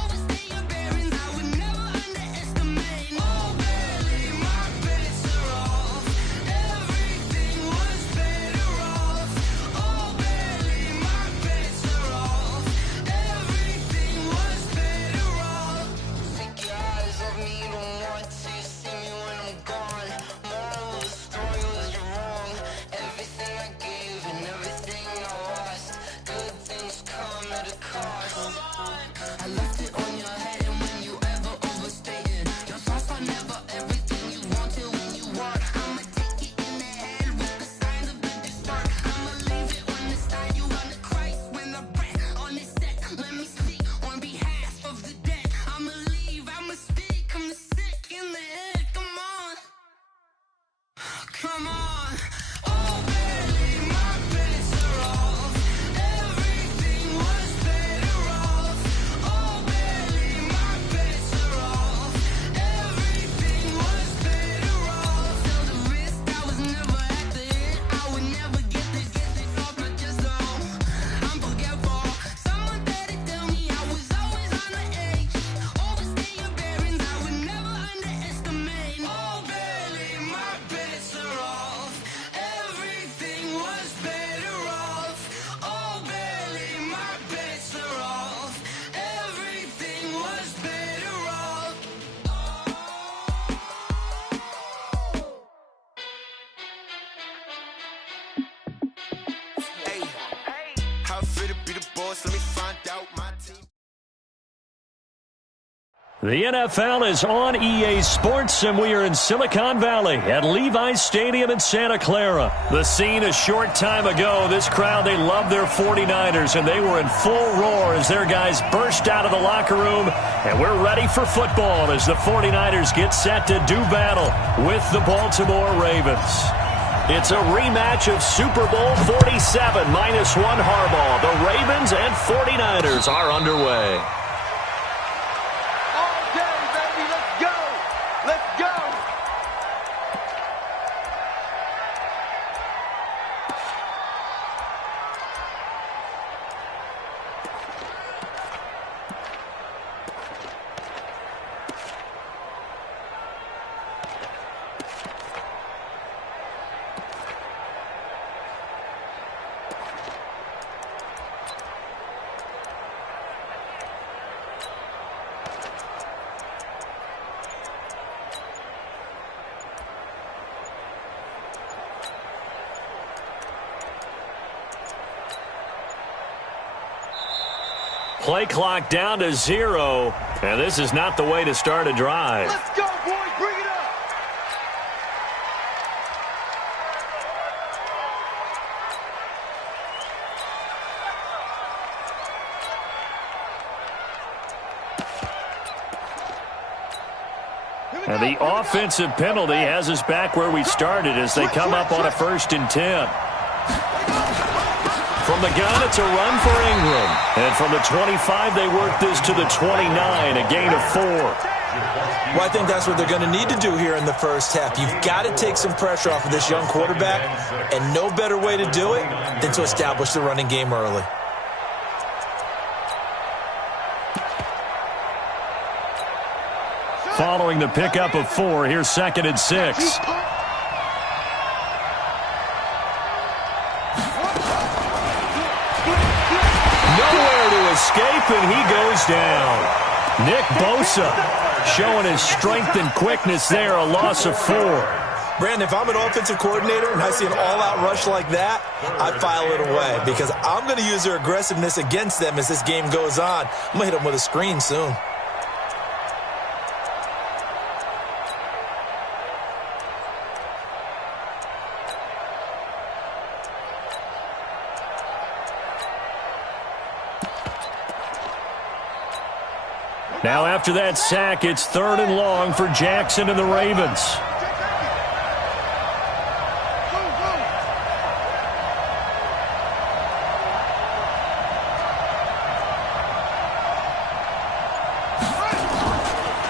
Overstay your bearings, I would never underestimate. Oh barely, my bets are off. Everything was better off. Oh barely, my bets are off. Everything was better off. Take your eyes off me, you don't want to see me when I'm gone. Moral of the story was you're wrong. Everything I gave and everything I lost. Good things come at a cost. I left it on your head and when you ever overstated. Your thoughts are never everything you wanted when you want. I'ma take it in the head with the signs of the distort. I'ma leave it on the side. You on the Christ when the breath on this set. Let me speak on behalf of the dead. I'ma leave, I'ma speak. I'm the sick in the head. Come on. Come on. Oh, barely, my bets are off. Everything was better off. Oh, barely, my bets are off. Everything was better off. Tell the risk I was never at the end. I would never get it off my chest though. I'm forgetful. Someone better tell me I was always on the edge. Overstay your bearings, I would never underestimate. Oh, barely, my bets are off. Everything was better off. Oh, barely, my bets are off. Everything was better off. Hey, how I feel to be the boss? Let me find out my team. The NFL is on EA Sports, and we are in Silicon Valley at Levi's Stadium in Santa Clara. The scene a short time ago, this crowd, they love their 49ers, and they were in full roar as their guys burst out of the locker room, and we're ready for football as the 49ers get set to do battle with the Baltimore Ravens. It's a rematch of Super Bowl 47 -1 Harbaugh. The Ravens and 49ers are underway. Play clock down to 0, and this is not the way to start a drive. Let's go, boys. Bring it up. And the offensive penalty has us back where we started as they come up on a 1st and 10. From the gun, it's a run for Ingram. And from the 25, they work this to the 29, a gain of 4. Well, I think that's what they're going to need to do here in the first half. You've got to take some pressure off of this young quarterback, and no better way to do it than to establish the running game early. Following the pickup of 4, here's 2nd and 6. Nowhere to escape, and he goes down. Nick Bosa showing his strength and quickness there, a loss of 4. Brandon, if I'm an offensive coordinator and I see an all-out rush like that, I file it away because I'm going to use their aggressiveness against them as this game goes on. I'm going to hit them with a screen soon. Now after that sack, it's 3rd and long for Jackson and the Ravens.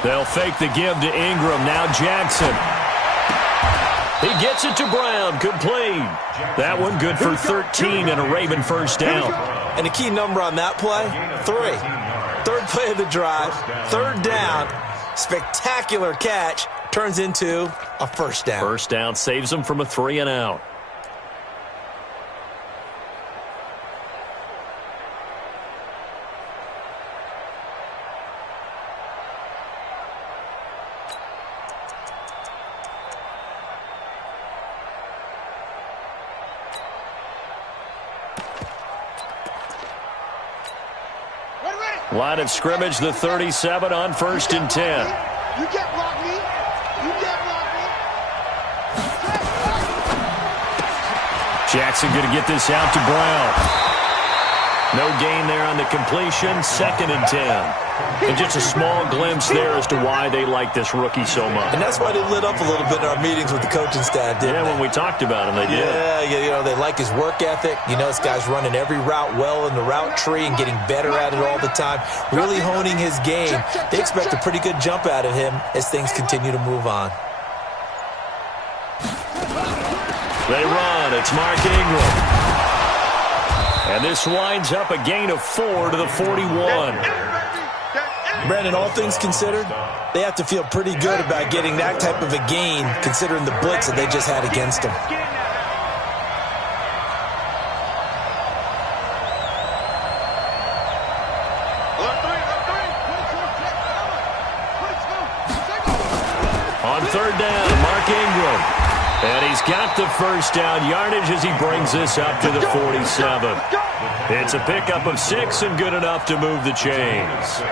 They'll fake the give to Ingram. Now Jackson. He gets it to Brown. Complete. That one good for 13 and a Raven 1st down. And a key number on that play, 3. 3rd play of the drive, 3rd down, spectacular catch, turns into a 1st down. 1st down saves them from a 3 and out. Line of scrimmage, the 37 on 1st and 10. You can't block me. You can't block me. Jackson going to get this out to Brown. No gain there on the completion, 2nd and 10. And just a small glimpse there as to why they like this rookie so much. And that's why they lit up a little bit in our meetings with the coaching staff, didn't they? When we talked about him, they did. Yeah, you know, they like his work ethic. You know, this guy's running every route well in the route tree and getting better at it all the time, really honing his game. They expect a pretty good jump out of him as things continue to move on. They run. It's Mark Ingram. And this winds up a gain of 4 to the 41. Brandon, all things considered, they have to feel pretty good about getting that type of a gain considering the blitz that they just had against them. On 3rd down, Mark Ingram. And he's got the 1st down yardage as he brings this up to the 47. It's a pickup of 6 and good enough to move the chains.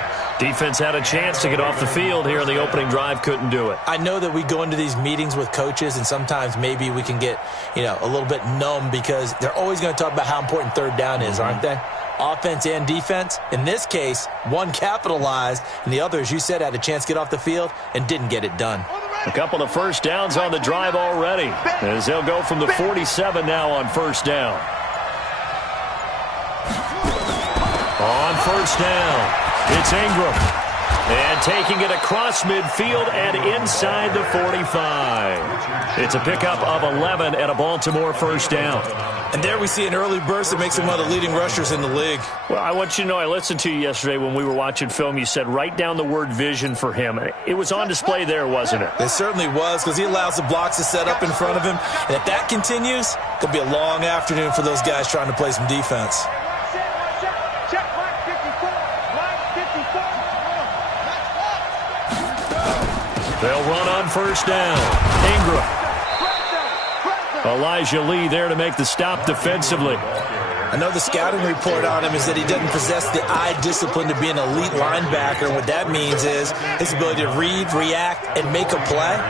Defense had a chance to get off the field here in the opening drive, couldn't do it. I know that we go into these meetings with coaches and sometimes maybe we can get, a little bit numb because they're always going to talk about how important 3rd down is, aren't they? Offense and defense. In this case, one capitalized and the other, as you said, had a chance to get off the field and didn't get it done. A couple of 1st downs on the drive already as they'll go from the 47 now on 1st down. On 1st down, it's Ingram. And taking it across midfield and inside the 45. It's a pickup of 11 and a Baltimore 1st down. And there we see an early burst that makes him one of the leading rushers in the league. Well, I want you to know, I listened to you yesterday when we were watching film. You said write down the word vision for him. It was on display there, wasn't it? It certainly was because he allows the blocks to set up in front of him. And if that continues, it'll be a long afternoon for those guys trying to play some defense. They'll run on 1st down. Ingram. Elijah Lee there to make the stop defensively. I know the scouting report on him is that he doesn't possess the eye discipline to be an elite linebacker. What that means is his ability to read, react, and make a play.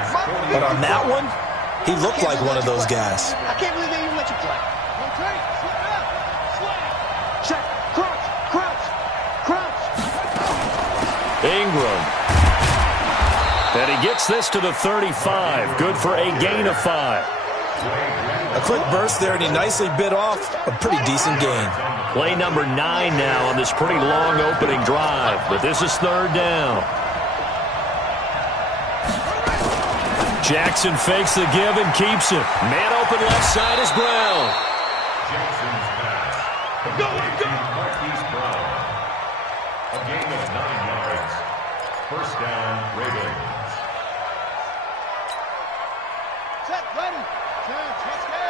But on that one, he looked like one of those guys. I can't believe they even let you play. Check. Crouch. Ingram. And he gets this to the 35. Good for a gain of 5. A quick burst there, and he nicely bit off a pretty decent gain. Play number 9 now on this pretty long opening drive. But this is 3rd down. Jackson fakes the give and keeps it. Man open left side is Brown. Jackson's pass. Go, Marquise Brown. A gain of 9 yards. First down, Ravens. Set, ready. Turn, let's go.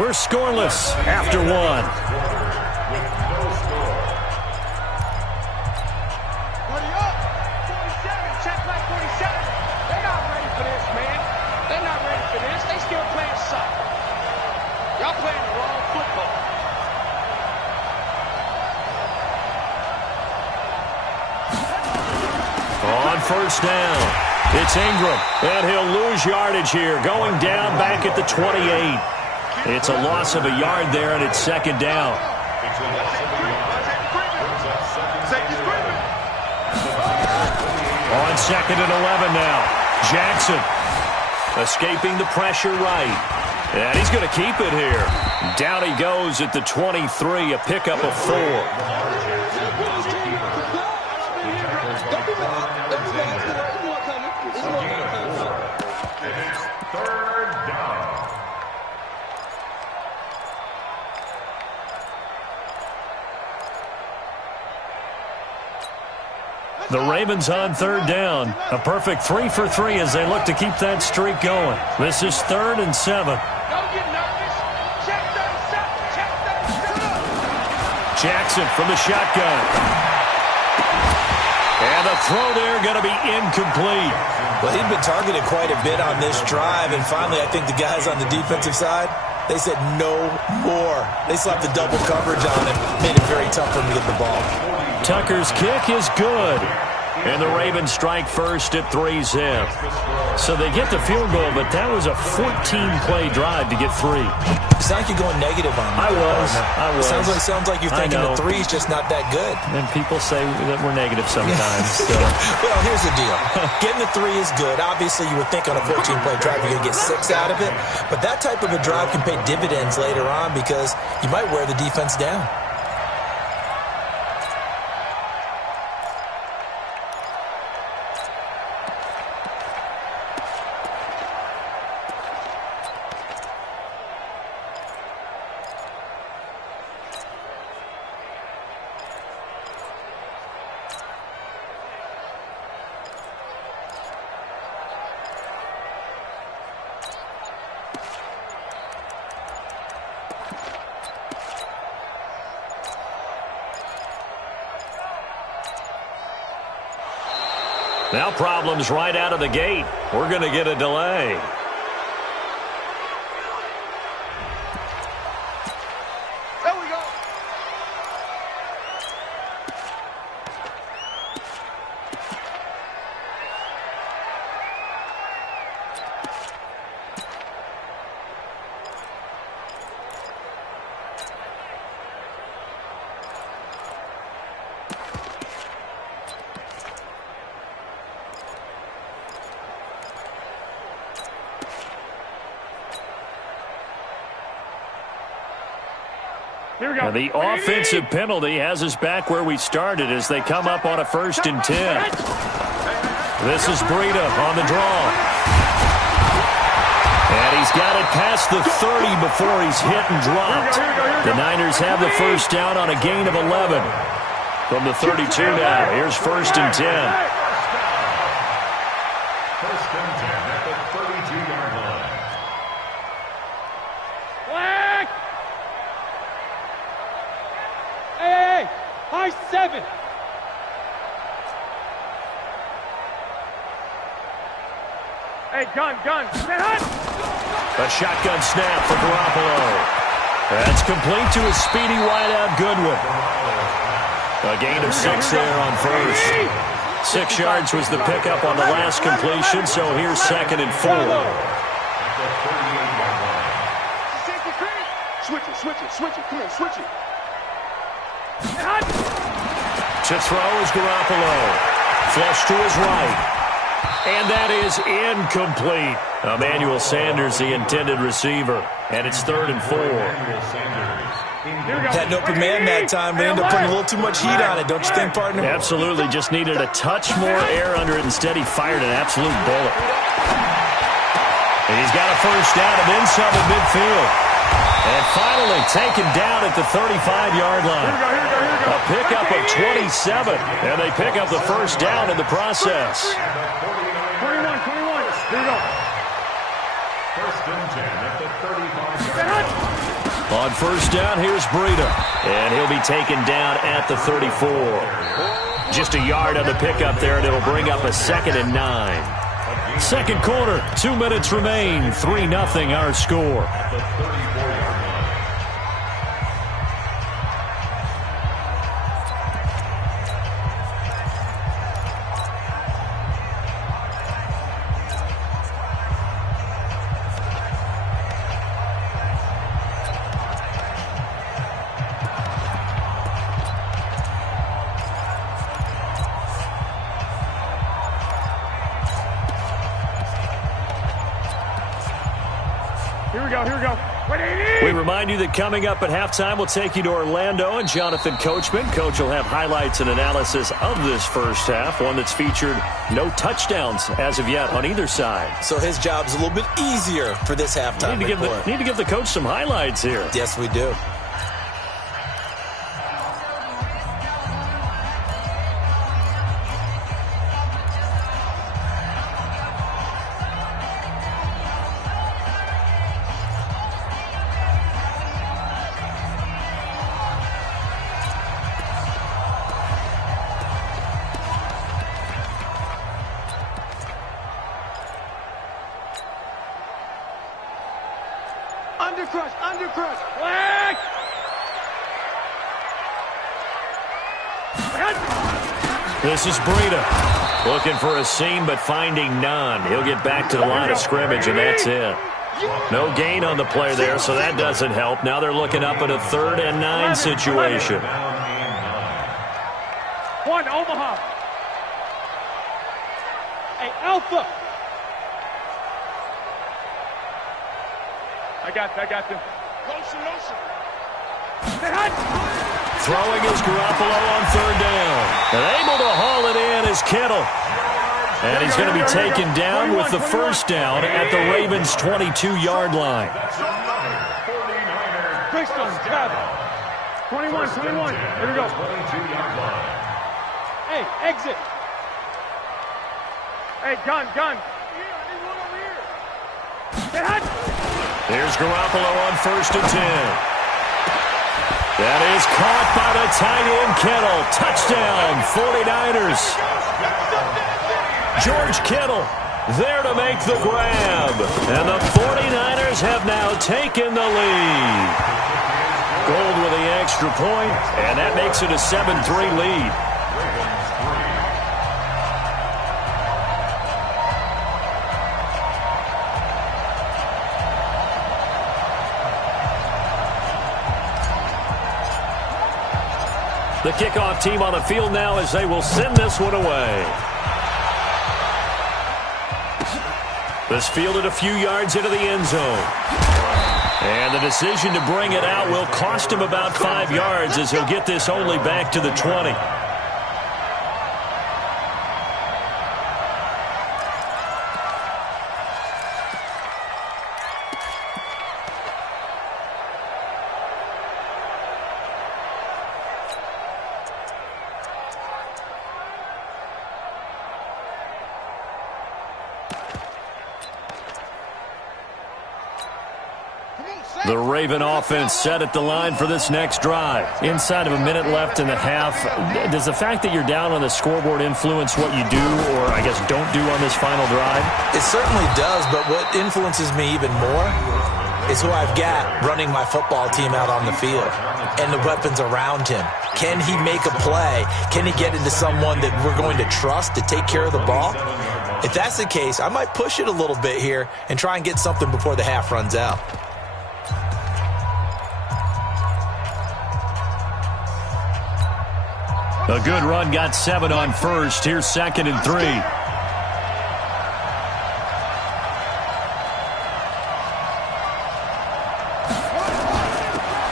We're scoreless after 1. With no score. Buddy up. 47, check back 47. They're not ready for this, man. They're not ready for this. They still playing soccer. Y'all playing the wrong football. On first down, it's Ingram, and he'll lose yardage here, going down back at the 28. It's a loss of a yard there, and it's 2nd down. It's a loss of a yard. Brings up second down. On 2nd and 11 now, Jackson escaping the pressure right. And he's going to keep it here. Down he goes at the 23, a pickup of 4. The Ravens on 3rd down. A perfect 3 for 3 as they look to keep that streak going. This is 3rd and 7. Don't get nervous. Check those up. Check those up. Jackson from the shotgun. And the throw there going to be incomplete. Well, he'd been targeted quite a bit on this drive, and finally I think the guys on the defensive side, they said no more. They slapped the double coverage on him, made it very tough for him to get the ball. Tucker's kick is good. And the Ravens strike first at 3-zip. So they get the field goal, but that was a 14-play drive to get 3. It's like you're going negative on me. I was. Sounds like you're thinking the 3's just not that good. And people say that we're negative sometimes. So. Well, here's the deal. Getting the 3 is good. Obviously, you would think on a 14-play drive you're going to get 6 out of it. But that type of a drive can pay dividends later on because you might wear the defense down. Now problems right out of the gate. We're going to get a delay. There we go. And the offensive penalty has us back where we started as they come up on a 1st and 10. This is Breida on the draw. And he's got it past the 30 before he's hit and dropped. The Niners have the first down on a gain of 11. From the 32 now, here's 1st and 10. First and 10 at the 32-yard line. Flag! Hey, high 7. Hey, gun. Stay hot. A shotgun snap for Garoppolo. That's complete to his speedy wideout Goodwin. A gain of 6 there on first. 6 yards was the pickup on the last completion, so here's 2nd and 4. Switch it. Come here, switch it. To throw is Garoppolo. Flush to his right. And that is incomplete. Emmanuel Sanders, the intended receiver. And it's 3rd and 4. Had an open man that time, but ended up putting a little too much heat on it, don't you think, partner? Absolutely. Just needed a touch more air under it. Instead, he fired an absolute bullet. And he's got a first down and then some at midfield. And finally taken down at the 35-yard line. A pickup of 27. And they pick up the first down in the process. 21. Here we go. First and 10 at the 35-yard line. On first down, here's Breida. And he'll be taken down at the 34. Just a yard on the pickup there, and it'll bring up a 2nd and 9. Second quarter, 2 minutes remain. 3-0 our score. Here we go. We remind you that coming up at halftime, we'll take you to Orlando and Jonathan Coachman. Coach will have highlights and analysis of this first half, one that's featured no touchdowns as of yet on either side. So his job's a little bit easier for this halftime report. Need to give the coach some highlights here. Yes, we do. Undercrush. Flag! This is Breida. Looking for a seam, but finding none. He'll get back to the line of scrimmage, and that's it. No gain on the play there, so that doesn't help. Now they're looking up at a 3rd and 9 situation. 1, Omaha. Hey, Alpha. I got them. Lotion. Throwing is Garoppolo on 3rd down. And able to haul it in is Kittle. And he's going to be taken down with the first down at the Ravens' 22-yard line. Brixton, 21. Here we go. Hey, exit. Hey, gun. Here's Garoppolo on 1st and 10. That is caught by the tight end Kittle. Touchdown, 49ers. George Kittle there to make the grab. And the 49ers have now taken the lead. Gold with the extra point, and that makes it a 7-3 lead. The kickoff team on the field now as they will send this one away. This fielded a few yards into the end zone. And the decision to bring it out will cost him about 5 yards as he'll get this only back to the 20. The Raven offense set at the line for this next drive. Inside of a minute left in the half, does the fact that you're down on the scoreboard influence what you do or, I guess, don't do on this final drive? It certainly does, but what influences me even more is who I've got running my football team out on the field and the weapons around him. Can he make a play? Can he get into someone that we're going to trust to take care of the ball? If that's the case, I might push it a little bit here and try and get something before the half runs out. A good run, got 7 on first. Here's 2nd and 3.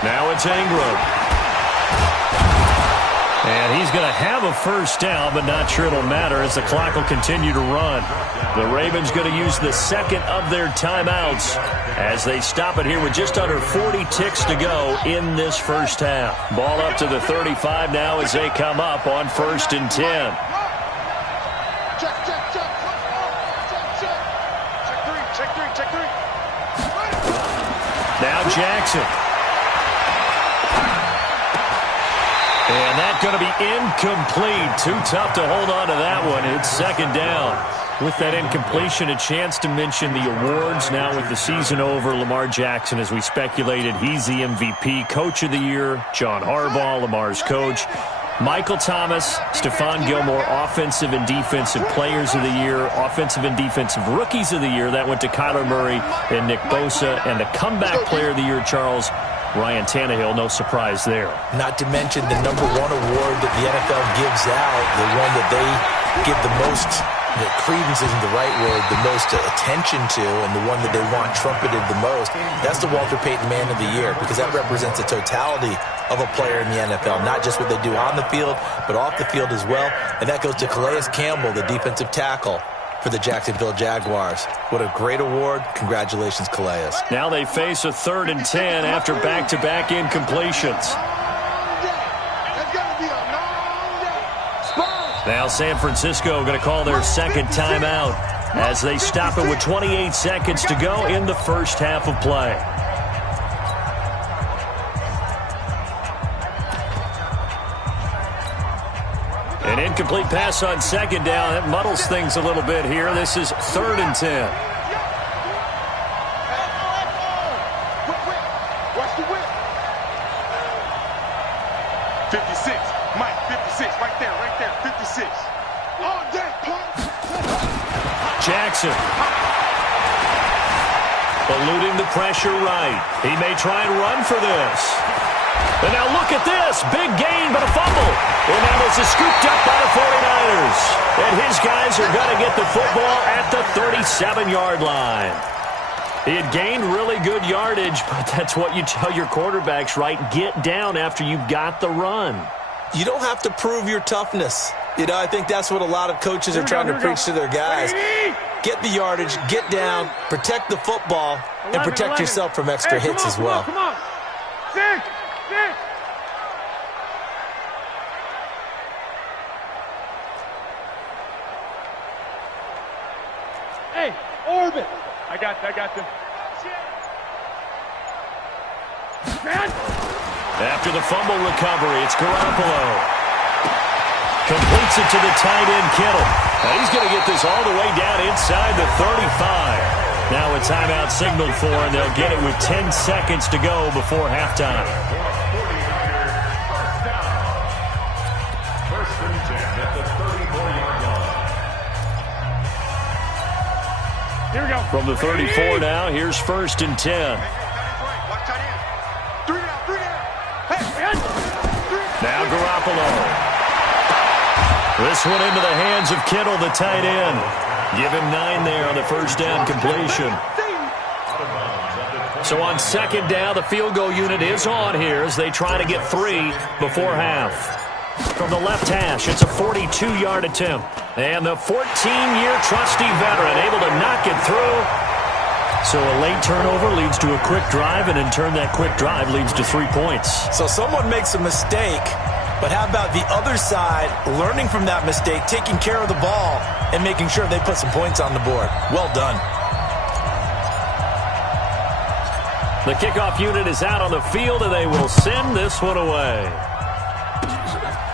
Now it's Ingram. And he's going to have a first down, but not sure it'll matter as the clock will continue to run. The Ravens going to use the second of their timeouts as they stop it here with just under 40 ticks to go in this first half. Ball up to the 35 now as they come up on 1st and 10. Check, check, check. Check, check. Check 3. Now Jackson. And that's going to be incomplete. Too tough to hold on to that one. It's 2nd down. With that incompletion, a chance to mention the awards. Now with the season over, Lamar Jackson, as we speculated, he's the MVP. Coach of the Year, John Harbaugh, Lamar's coach. Michael Thomas, Stephon Gilmore, Offensive and Defensive Players of the Year, Offensive and Defensive Rookies of the Year. That went to Kyler Murray and Nick Bosa. And the Comeback Player of the Year, Charles, Ryan Tannehill, no surprise there. Not to mention the #1 award that the NFL gives out, the one that they give the most, credence isn't the right word, the most attention to, and the one that they want trumpeted the most. That's the Walter Payton Man of the Year, because that represents the totality of a player in the NFL, not just what they do on the field, but off the field as well. And that goes to Calais Campbell, the defensive tackle for the Jacksonville Jaguars. What a great award. Congratulations, Calais. Now they face a 3rd and 10 after back-to-back incompletions. Now San Francisco going to call their 2nd timeout as they stop it with 28 seconds to go in the first half of play. An incomplete pass on 2nd down. That muddles things a little bit here. This is 3rd and 10. Watch the whip. 56. Mike, 56. Right there. 56. All day, punk. Jackson. Eluding the pressure right. He may try and run for this. And now look at this. Big gain, but a fumble. And now this is scooped up by the 49ers. And his guys are going to get the football at the 37-yard line. He had gained really good yardage, but that's what you tell your quarterbacks, right? Get down after you've got the run. You don't have to prove your toughness. I think that's what a lot of coaches are trying to preach to their guys. Get the yardage, get down, protect the football, and protect yourself from extra hits as well. Come on. 6. Hey, orbit. I got them. After the fumble recovery, it's Garoppolo. Completes it to the tight end, Kittle. Now he's going to get this all the way down inside the 35. Now a timeout signaled for, and they'll get it with 10 seconds to go before halftime. First and 10 at the 34-yard line. Here we go. From the 34 now, here's 1st and 10. Watch tight end. 3 down. Hey, Now Garoppolo. This one into the hands of Kittle, the tight end. Give him 9 there on the first down completion. So on 2nd down, the field goal unit is on here as they try to get 3 before half. From the left hash, it's a 42-yard attempt. And the 14-year trusty veteran able to knock it through. So a late turnover leads to a quick drive, and in turn that quick drive leads to 3 points. So someone makes a mistake, but how about the other side learning from that mistake, taking care of the ball, and making sure they put some points on the board? Well done. The kickoff unit is out on the field, and they will send this one away.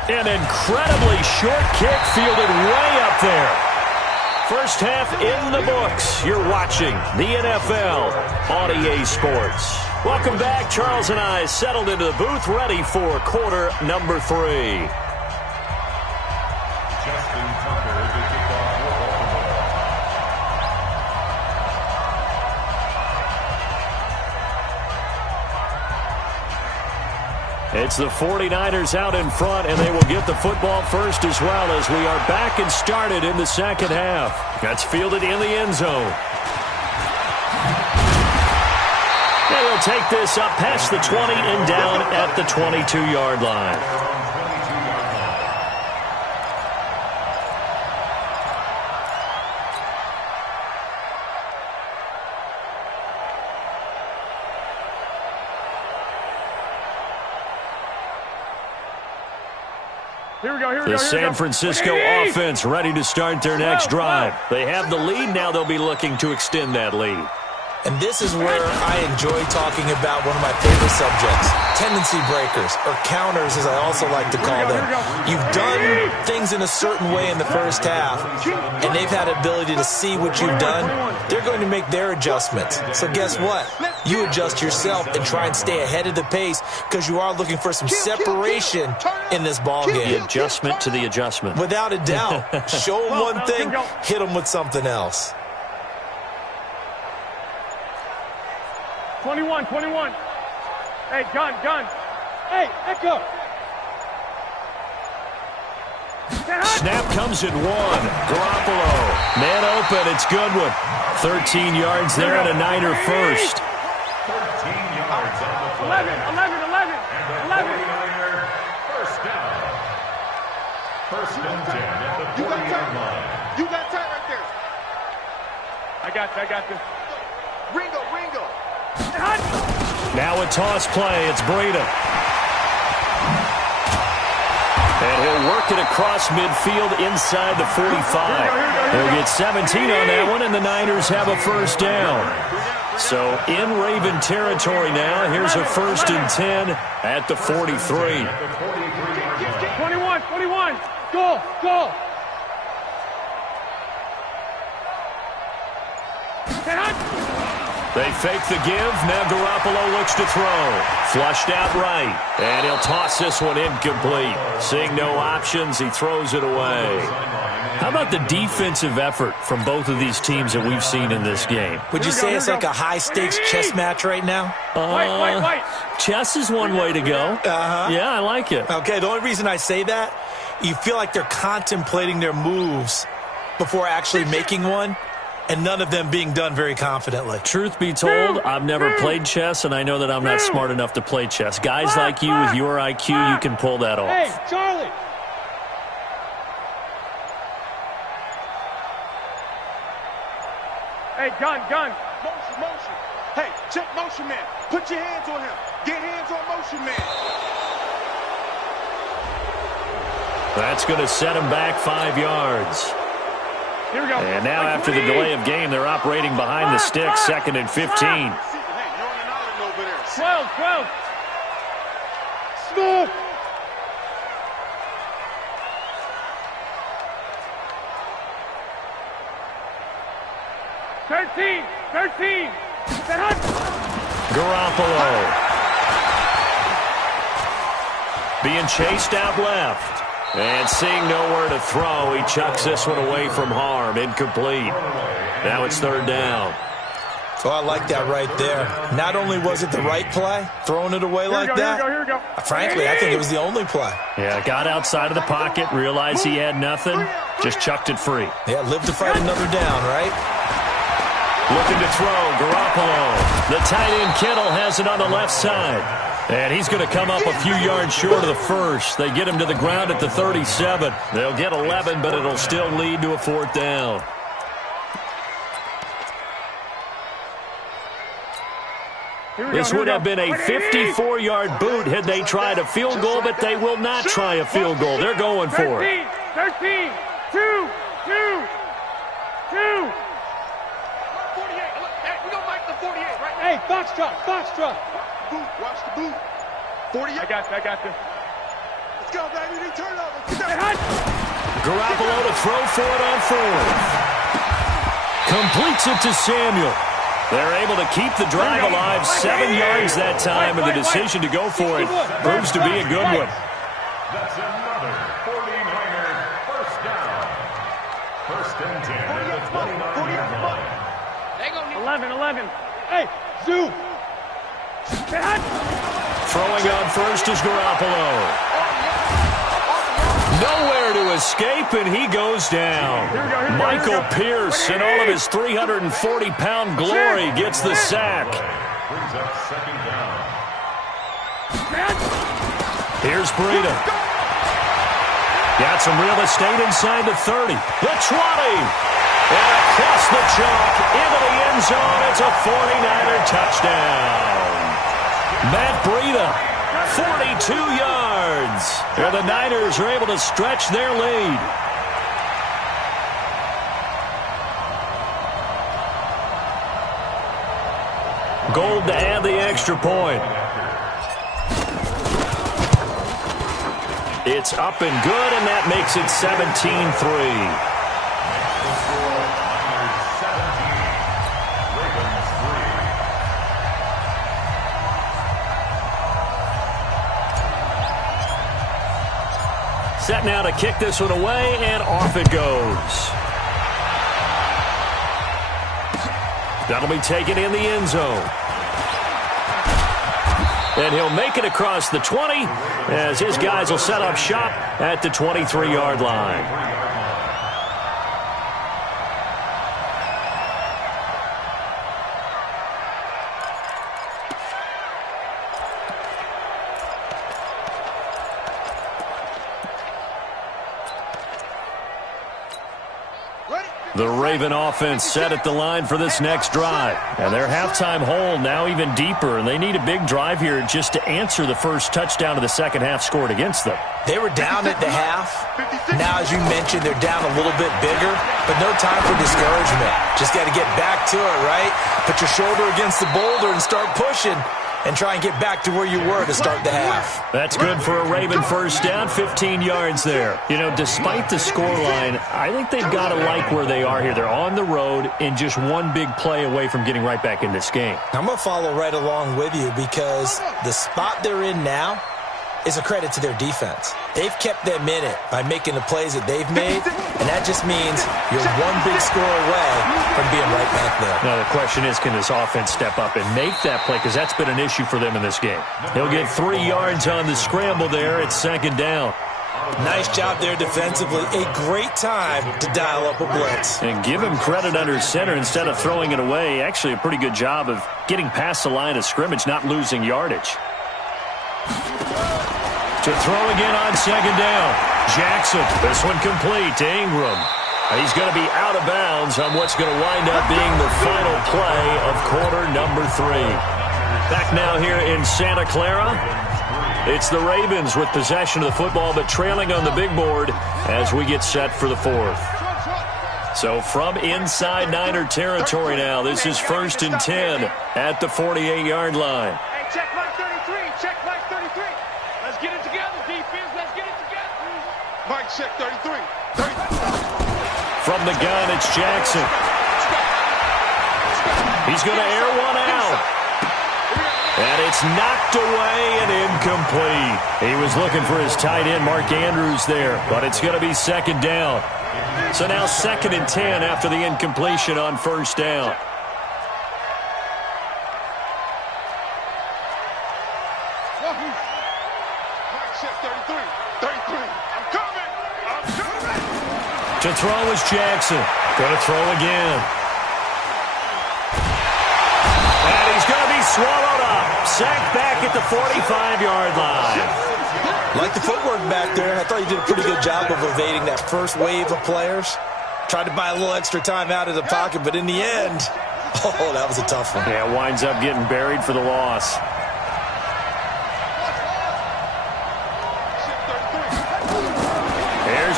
An incredibly short kick fielded way up there. First half in the books. You're watching the NFL on EA Sports. Welcome back. Charles and I settled into the booth, ready for quarter number 3. Justin Tucker to kick off for Baltimore. It's the 49ers out in front, and they will get the football first as well as we are back and started in the second half. That's fielded in the end zone. They will take this up past the 20 and down at the 22-yard line. The San Francisco offense ready to start their next drive. They have the lead. Now they'll be looking to extend that lead. And this is where I enjoy talking about one of my favorite subjects, tendency breakers, or counters as I also like to call them. You've done things in a certain way in the first half, and they've had the ability to see what you've done. They're going to make their adjustments. So guess what? You adjust yourself and try and stay ahead of the pace because you are looking for some separation in this ball game. The adjustment to the adjustment. Without a doubt. Show them one thing, hit them with something else. 21. Hey, gun. Hey, echo. Snap comes at 1. Garoppolo. Man open. It's Goodwin. 13 yards there and a Niner first. 13 yards on the play. 11. And the 49er first down. First and 10 at the 40-yard line. You got time right there. I got this. Ringo. Now a toss play. It's Breida. And he'll work it across midfield inside the 45. He'll get 17 on that one, and the Niners have a first down. So in Raven territory now. Here's a first and 10 at the 43. 21. Go. They fake the give. Now Garoppolo looks to throw. Flushed out right. And he'll toss this one incomplete. Seeing no options, he throws it away. How about the defensive effort from both of these teams that we've seen in this game? Would you say it's like a high-stakes chess match right now? Wait. Chess is one way to go. Uh-huh. Yeah, I like it. Okay, the only reason I say that, you feel like they're contemplating their moves before actually making one. And none of them being done very confidently. Truth be told, I've never played chess, and I know that I'm not smart enough to play chess. Guys like you with your IQ, you can pull that off. Hey, Charlie. Hey, gun. Motion. Hey, check motion man. Put your hands on him. Get hands on motion man. That's going to set him back 5 yards. Here we go. And now after the delay of game, they're operating behind the sticks, 2nd and 15. 12. Smooth. Thirteen. Garoppolo. Being chased out left. And seeing nowhere to throw, he chucks this one away from harm. Incomplete. Now it's 3rd down. Oh, I like that right there. Not only was it the right play, throwing it away like that. Here we go. Frankly, I think it was the only play. Yeah, got outside of the pocket, realized he had nothing, just chucked it free. Yeah, live to fight another down, right? Looking to throw, Garoppolo. The tight end Kittle has it on the left side. And he's going to come up a few yards short of the first. They get him to the ground at the 37. They'll get 11, but it'll still lead to a 4th down. This would have been a 54-yard boot had they tried a field goal, but they will not try a field goal. They're going for it. 13, 2. 48. Hey, we don't like the 48 right now. Hey, box truck. Watch the boot. 48. I got this. Let's go, baby. They turn over. Garoppolo to throw for it on 4th. Completes it to Samuel. They're able to keep the drive alive. 7 yards that time, and the decision to go for it proves to be a good one. That's another 49er first down. First and 10 at the 29-yard line. 11. Hey, Zoo. Throwing on first is Garoppolo. Nowhere to escape, and he goes down. Michael Pierce, in all of his 340-pound glory, gets the sack. Brings up second down. Here's Breida. Got some real estate inside the 30. The 20. And across the chalk into the end zone. It's a 49er touchdown. Matt Breida, 42 yards. And the Niners are able to stretch their lead. Gold to add the extra point. It's up and good, and that makes it 17-3. Set now to kick this one away, and off it goes. That'll be taken in the end zone. And he'll make it across the 20 as his guys will set up shop at the 23-yard line. The Raven offense set at the line for this next drive. And their halftime hole now even deeper, and they need a big drive here just to answer the first touchdown of the second half scored against them. They were down at the half. Now, as you mentioned, they're down a little bit bigger, but no time for discouragement. Just got to get back to it, right? Put your shoulder against the boulder and start pushing. And try and get back to where you were to start the half. That's good for a Raven first down, 15 yards there. You know, despite the scoreline, I think they've got to like where they are here. They're on the road and just one big play away from getting right back in this game. I'm going to follow right along with you because the spot they're in now is a credit to their defense. They've kept them in it by making the plays that they've made, and that just means you're one big score away from being right back there. Now, the question is, can this offense step up and make that play? Because that's been an issue for them in this game. He'll get 3 yards on the scramble there. It's second down. Nice job there defensively. A great time to dial up a blitz. And give him credit under center instead of throwing it away. Actually, a pretty good job of getting past the line of scrimmage, not losing yardage. To throw again on second down. Jackson, this one complete to Ingram. He's going to be out of bounds on what's going to wind up being the final play of quarter number 3. Back now here in Santa Clara. It's the Ravens with possession of the football, but trailing on the big board as we get set for the 4th. So from inside Niner territory now, this is 1st and 10 at the 48-yard line. Hey, check mark 33. Check mark 33. Let's get it together, defense. Let's get it together. Mike, check 33. From the gun, it's Jackson. He's going to air one out. And it's knocked away and incomplete. He was looking for his tight end, Mark Andrews, there. But it's going to be second down. So now 2nd and 10 after the incompletion on first down. To throw is Jackson. Going to throw again. And he's going to be swallowed up. Sacked back at the 45-yard line. Like the footwork back there. I thought you did a pretty good job of evading that first wave of players. Tried to buy a little extra time out of the pocket, but in the end, oh, that was a tough one. Yeah, winds up getting buried for the loss.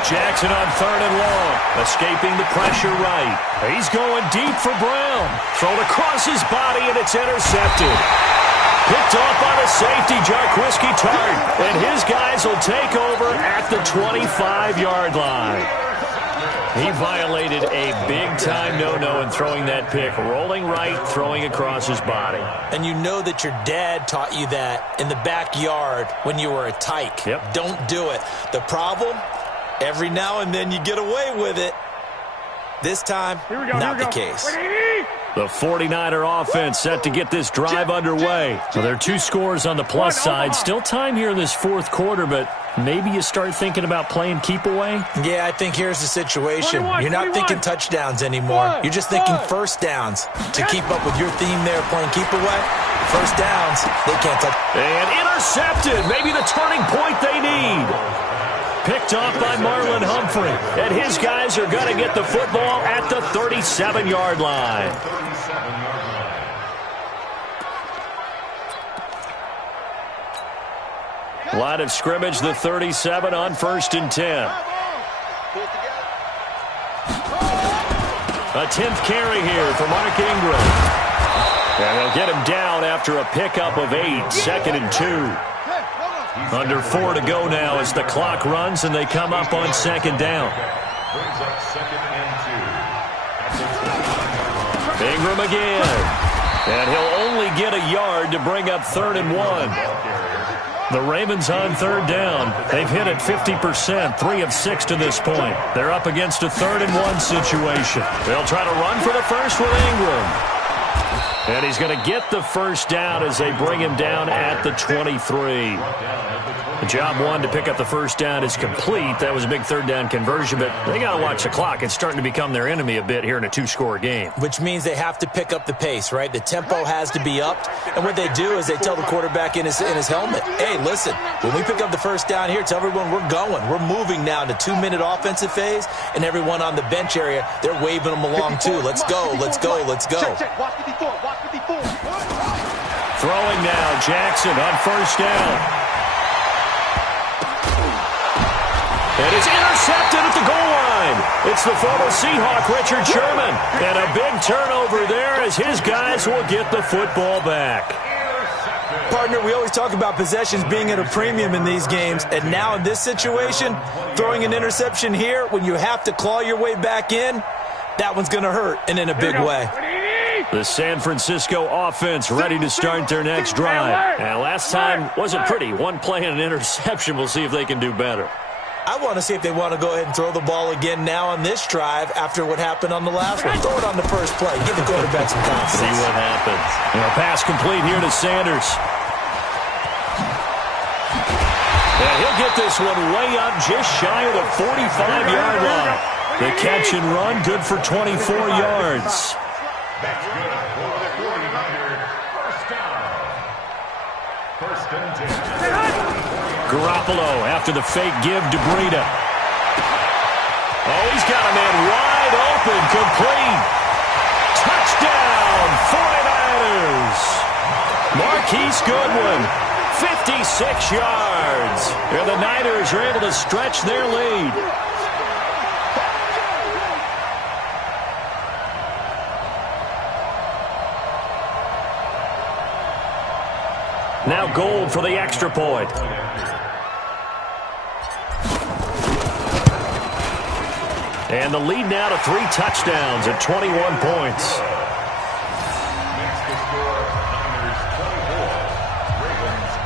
Jackson on 3rd and long, escaping the pressure right. He's going deep for Brown. Thrown across his body, and it's intercepted. Picked off by the safety, Jarquiski Tart. And his guys will take over at the 25-yard line. He violated a big-time no-no in throwing that pick. Rolling right, throwing across his body. And you know that your dad taught you that in the backyard when you were a tyke. Yep. Don't do it. The problem? Every now and then you get away with it. This time, not the case. The 49er offense set to get this drive underway. So there are 2 scores on the plus side. Still time here in this fourth quarter, but maybe you start thinking about playing keep away? Yeah, I think here's the situation. You're not thinking touchdowns anymore. You're just thinking first downs. To keep up with your theme there, playing keep away, first downs, they can't touch. And intercepted. Maybe the turning point they need. Picked off by Marlon Humphrey. And his guys are going to get the football at the 37-yard line. Line of scrimmage, the 37 on 1st and 10. A 10th carry here for Mark Ingram. And they'll get him down after a pickup of 8, 2nd and 2. Under 4 to go now as the clock runs and they come up on 2nd down. Brings up 2nd and 2. Ingram again. And he'll only get a yard to bring up 3rd and 1. The Ravens on 3rd down. They've hit it 50%, 3 of 6 to this point. They're up against a 3rd and 1 situation. They'll try to run for the first with Ingram. And he's going to get the first down as they bring him down at the 23. The job 1 to pick up the first down is complete. That was a big 3rd down conversion, but they got to watch the clock. It's starting to become their enemy a bit here in a 2-score game. Which means they have to pick up the pace, right? The tempo has to be upped. And what they do is they tell the quarterback in his helmet, hey, listen, when we pick up the first down here, tell everyone we're going. We're moving now to 2-minute offensive phase, and everyone on the bench area, they're waving them along too. Let's go, let's go, let's go. Throwing now, Jackson on 1st down. And it's intercepted at the goal line. It's the former Seahawk, Richard Sherman. And a big turnover there as his guys will get the football back. Partner, we always talk about possessions being at a premium in these games. And now in this situation, throwing an interception here when you have to claw your way back in, that one's going to hurt, and in a big way. The San Francisco offense ready to start their next drive. And last time wasn't pretty. 1 play and an interception. We'll see if they can do better. I want to see if they want to go ahead and throw the ball again now on this drive after what happened on the last one. Throw it on the first play. Give the quarterback some confidence. See what happens. And a pass complete here to Sanders. And he'll get this one way up just shy of the 45-yard line. The catch and run, good for 24 yards. That's good for the 49ers. First down. 1st and 10. Garoppolo after the fake give to Breida. Oh, he's got a man wide open, complete. Touchdown, 49ers. Marquise Goodwin, 56 yards. And the Niners are able to stretch their lead. Now Gold for the extra point. And the lead now to 3 touchdowns at 21 points. Makes the score Niners 24, Ravens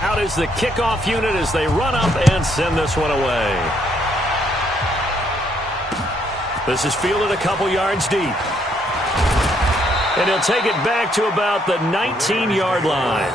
3. Out is the kickoff unit as they run up and send this one away. This is fielded a couple yards deep. And he'll take it back to about the 19-yard line.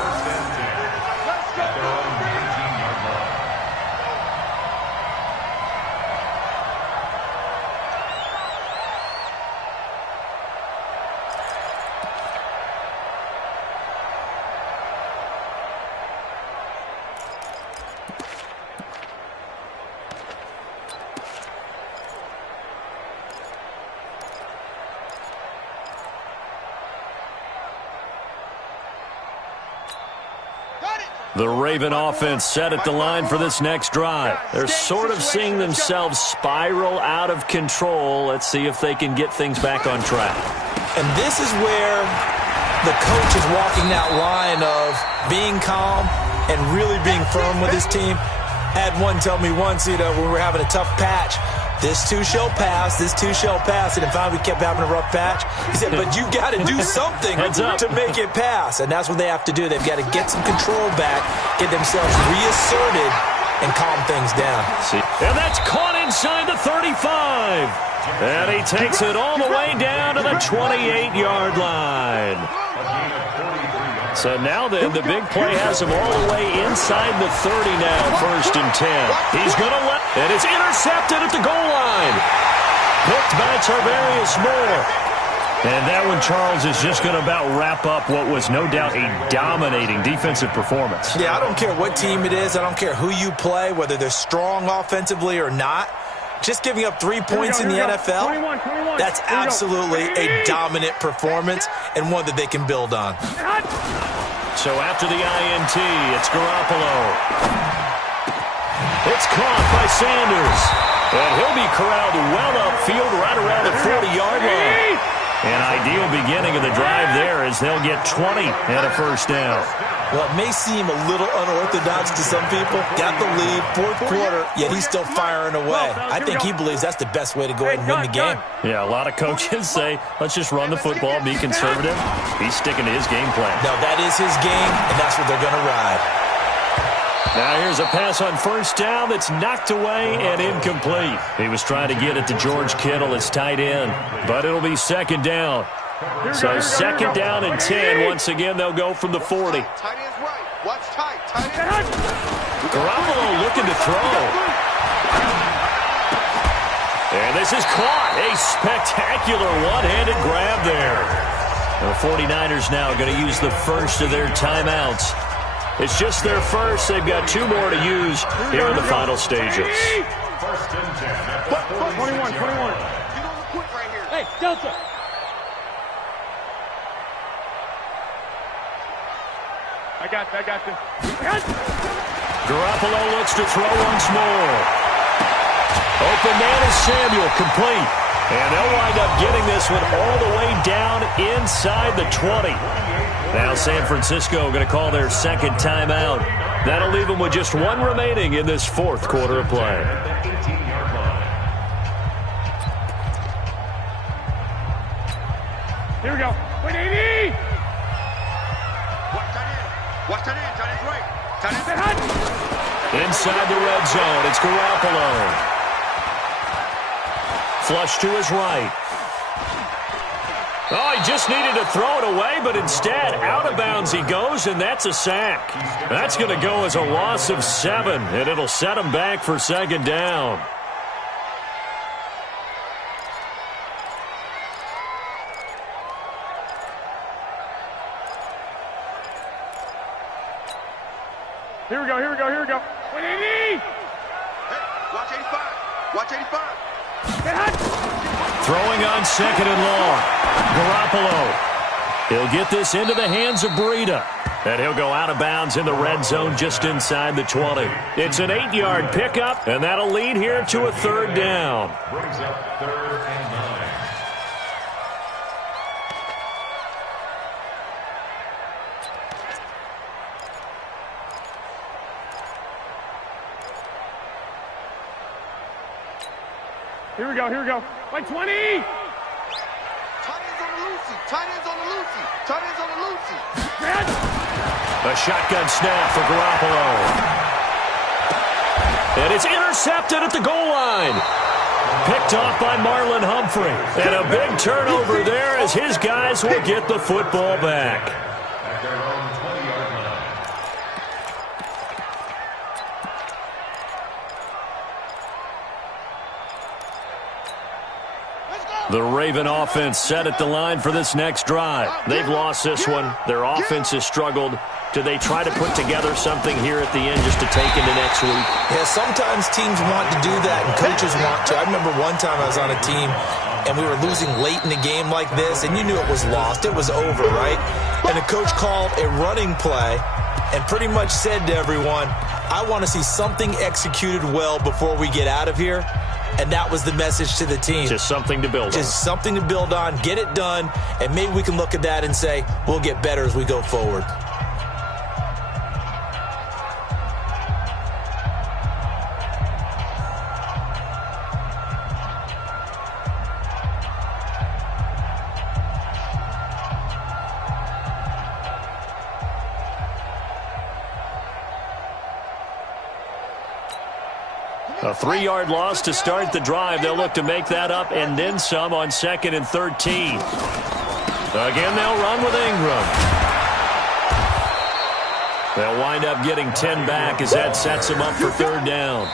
The Raven offense set at the line for this next drive. They're sort of seeing themselves spiral out of control. Let's see if they can get things back on track. And this is where the coach is walking that line of being calm and really being firm with his team. Had one tell me once, when we were having a tough patch, This too shall pass. This too shall pass. And if finally we kept having a rough patch, he said, but you got to do something to make it pass. And that's what they have to do. They've got to get some control back, get themselves reasserted, and calm things down. And that's caught inside the 35. And he takes it all the way down to the 28-yard line. So now then, the big play has him all the way inside the 30 now, 1st and 10. He's going to let, and it's intercepted at the goal line. Picked by Tarvarius Moore. And that one, Charles, is just going to about wrap up what was no doubt a dominating defensive performance. Yeah, I don't care what team it is. I don't care who you play, whether they're strong offensively or not. Just giving up 3 points in the NFL, 21. that's absolutely a dominant performance and one that they can build on. So after the INT, it's Garoppolo. It's caught by Sanders. And he'll be corralled well upfield right around the 40-yard line. An ideal beginning of the drive there as they'll get 20 and a 1st down. Well, it may seem a little unorthodox to some people. Got the lead, 4th quarter, yet he's still firing away. I think he believes that's the best way to go ahead and win the game. Yeah, a lot of coaches say, let's just run the football, be conservative. He's sticking to his game plan. No, that is his game, and that's what they're going to ride. Now here's a pass on 1st down that's knocked away and incomplete. He was trying to get it to George Kittle, his tight end, but it'll be 2nd down. So 2nd down and 10. Once again, they'll go from the 40. Tight end's right. Watch tight. Tight end. Garoppolo looking to throw. And this is caught. A spectacular one-handed grab there. The 49ers now going to use the first of their timeouts. It's just their first. They've got 2 more to use here in the final stages. 1st and 10. 21. Get on the quick right here. Hey, Delta. I got this. Garoppolo looks to throw once more. Open man is Samuel, complete. And they'll wind up getting this one all the way down inside the 20. Now San Francisco going to call their 2nd timeout. That'll leave them with just 1 remaining in this 4th quarter of play. Here we go. 180. Watch tight end. Tight end's right. Tight end's hot. Inside the red zone, it's Garoppolo. Flush to his right. Oh, he just needed to throw it away, but instead, out of bounds he goes, and that's a sack. That's going to go as a loss of 7, and it'll set him back for 2nd down. Here we go. 180. Hey, watch 85. Watch 85. Get hot. Throwing on 2nd and long. Garoppolo. He'll get this into the hands of Breida. And he'll go out of bounds in the red zone just inside the 20. It's an 8-yard pickup, and that'll lead here to a 3rd down. Brings up 3rd and 9. Here we go. Like 20. Tight ends on the loosey. A shotgun snap for Garoppolo. And it's intercepted at the goal line. Picked off by Marlon Humphrey. And a big turnover there as his guys will get the football back. At their own 20-yard line. The Raven offense set at the line for this next drive. They've lost this one. Their offense has struggled. Do they try to put together something here at the end just to take into next week? Yeah, sometimes teams want to do that and coaches want to. I remember one time I was on a team and we were losing late in the game like this, and you knew it was lost. It was over, right? And the coach called a running play and pretty much said to everyone, I want to see something executed well before we get out of here. And that was the message to the team. Just something to build on. Just something to build on, get it done, and maybe we can look at that and say, we'll get better as we go forward. A 3-yard loss to start the drive. They'll look to make that up and then some on 2nd and 13. Again, they'll run with Ingram. They'll wind up getting 10 back as that sets them up for 3rd down.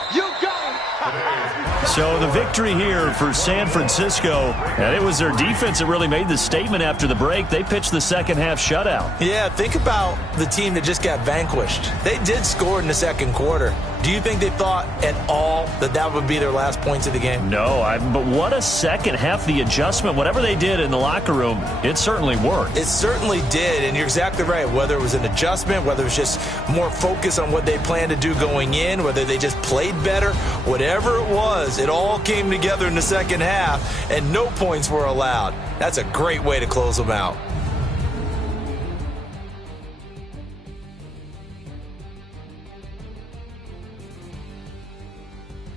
So the victory here for San Francisco, and it was their defense that really made the statement after the break. They pitched the second half shutout. Yeah, think about the team that just got vanquished. They did score in the second quarter. Do you think they thought at all that that would be their last points of the game? No, but what a second half. The adjustment, whatever they did in the locker room, it certainly worked. It certainly did, and you're exactly right. Whether it was an adjustment, whether it was just more focus on what they planned to do going in, whether they just played better, whatever it was, it all came together in the second half, and no points were allowed. That's a great way to close them out.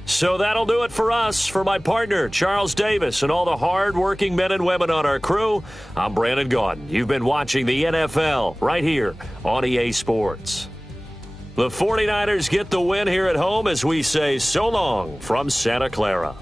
So that'll do it for us. For my partner, Charles Davis, and all the hard-working men and women on our crew, I'm Brandon Gaudin. You've been watching the NFL right here on EA Sports. The 49ers get the win here at home as we say so long from Santa Clara.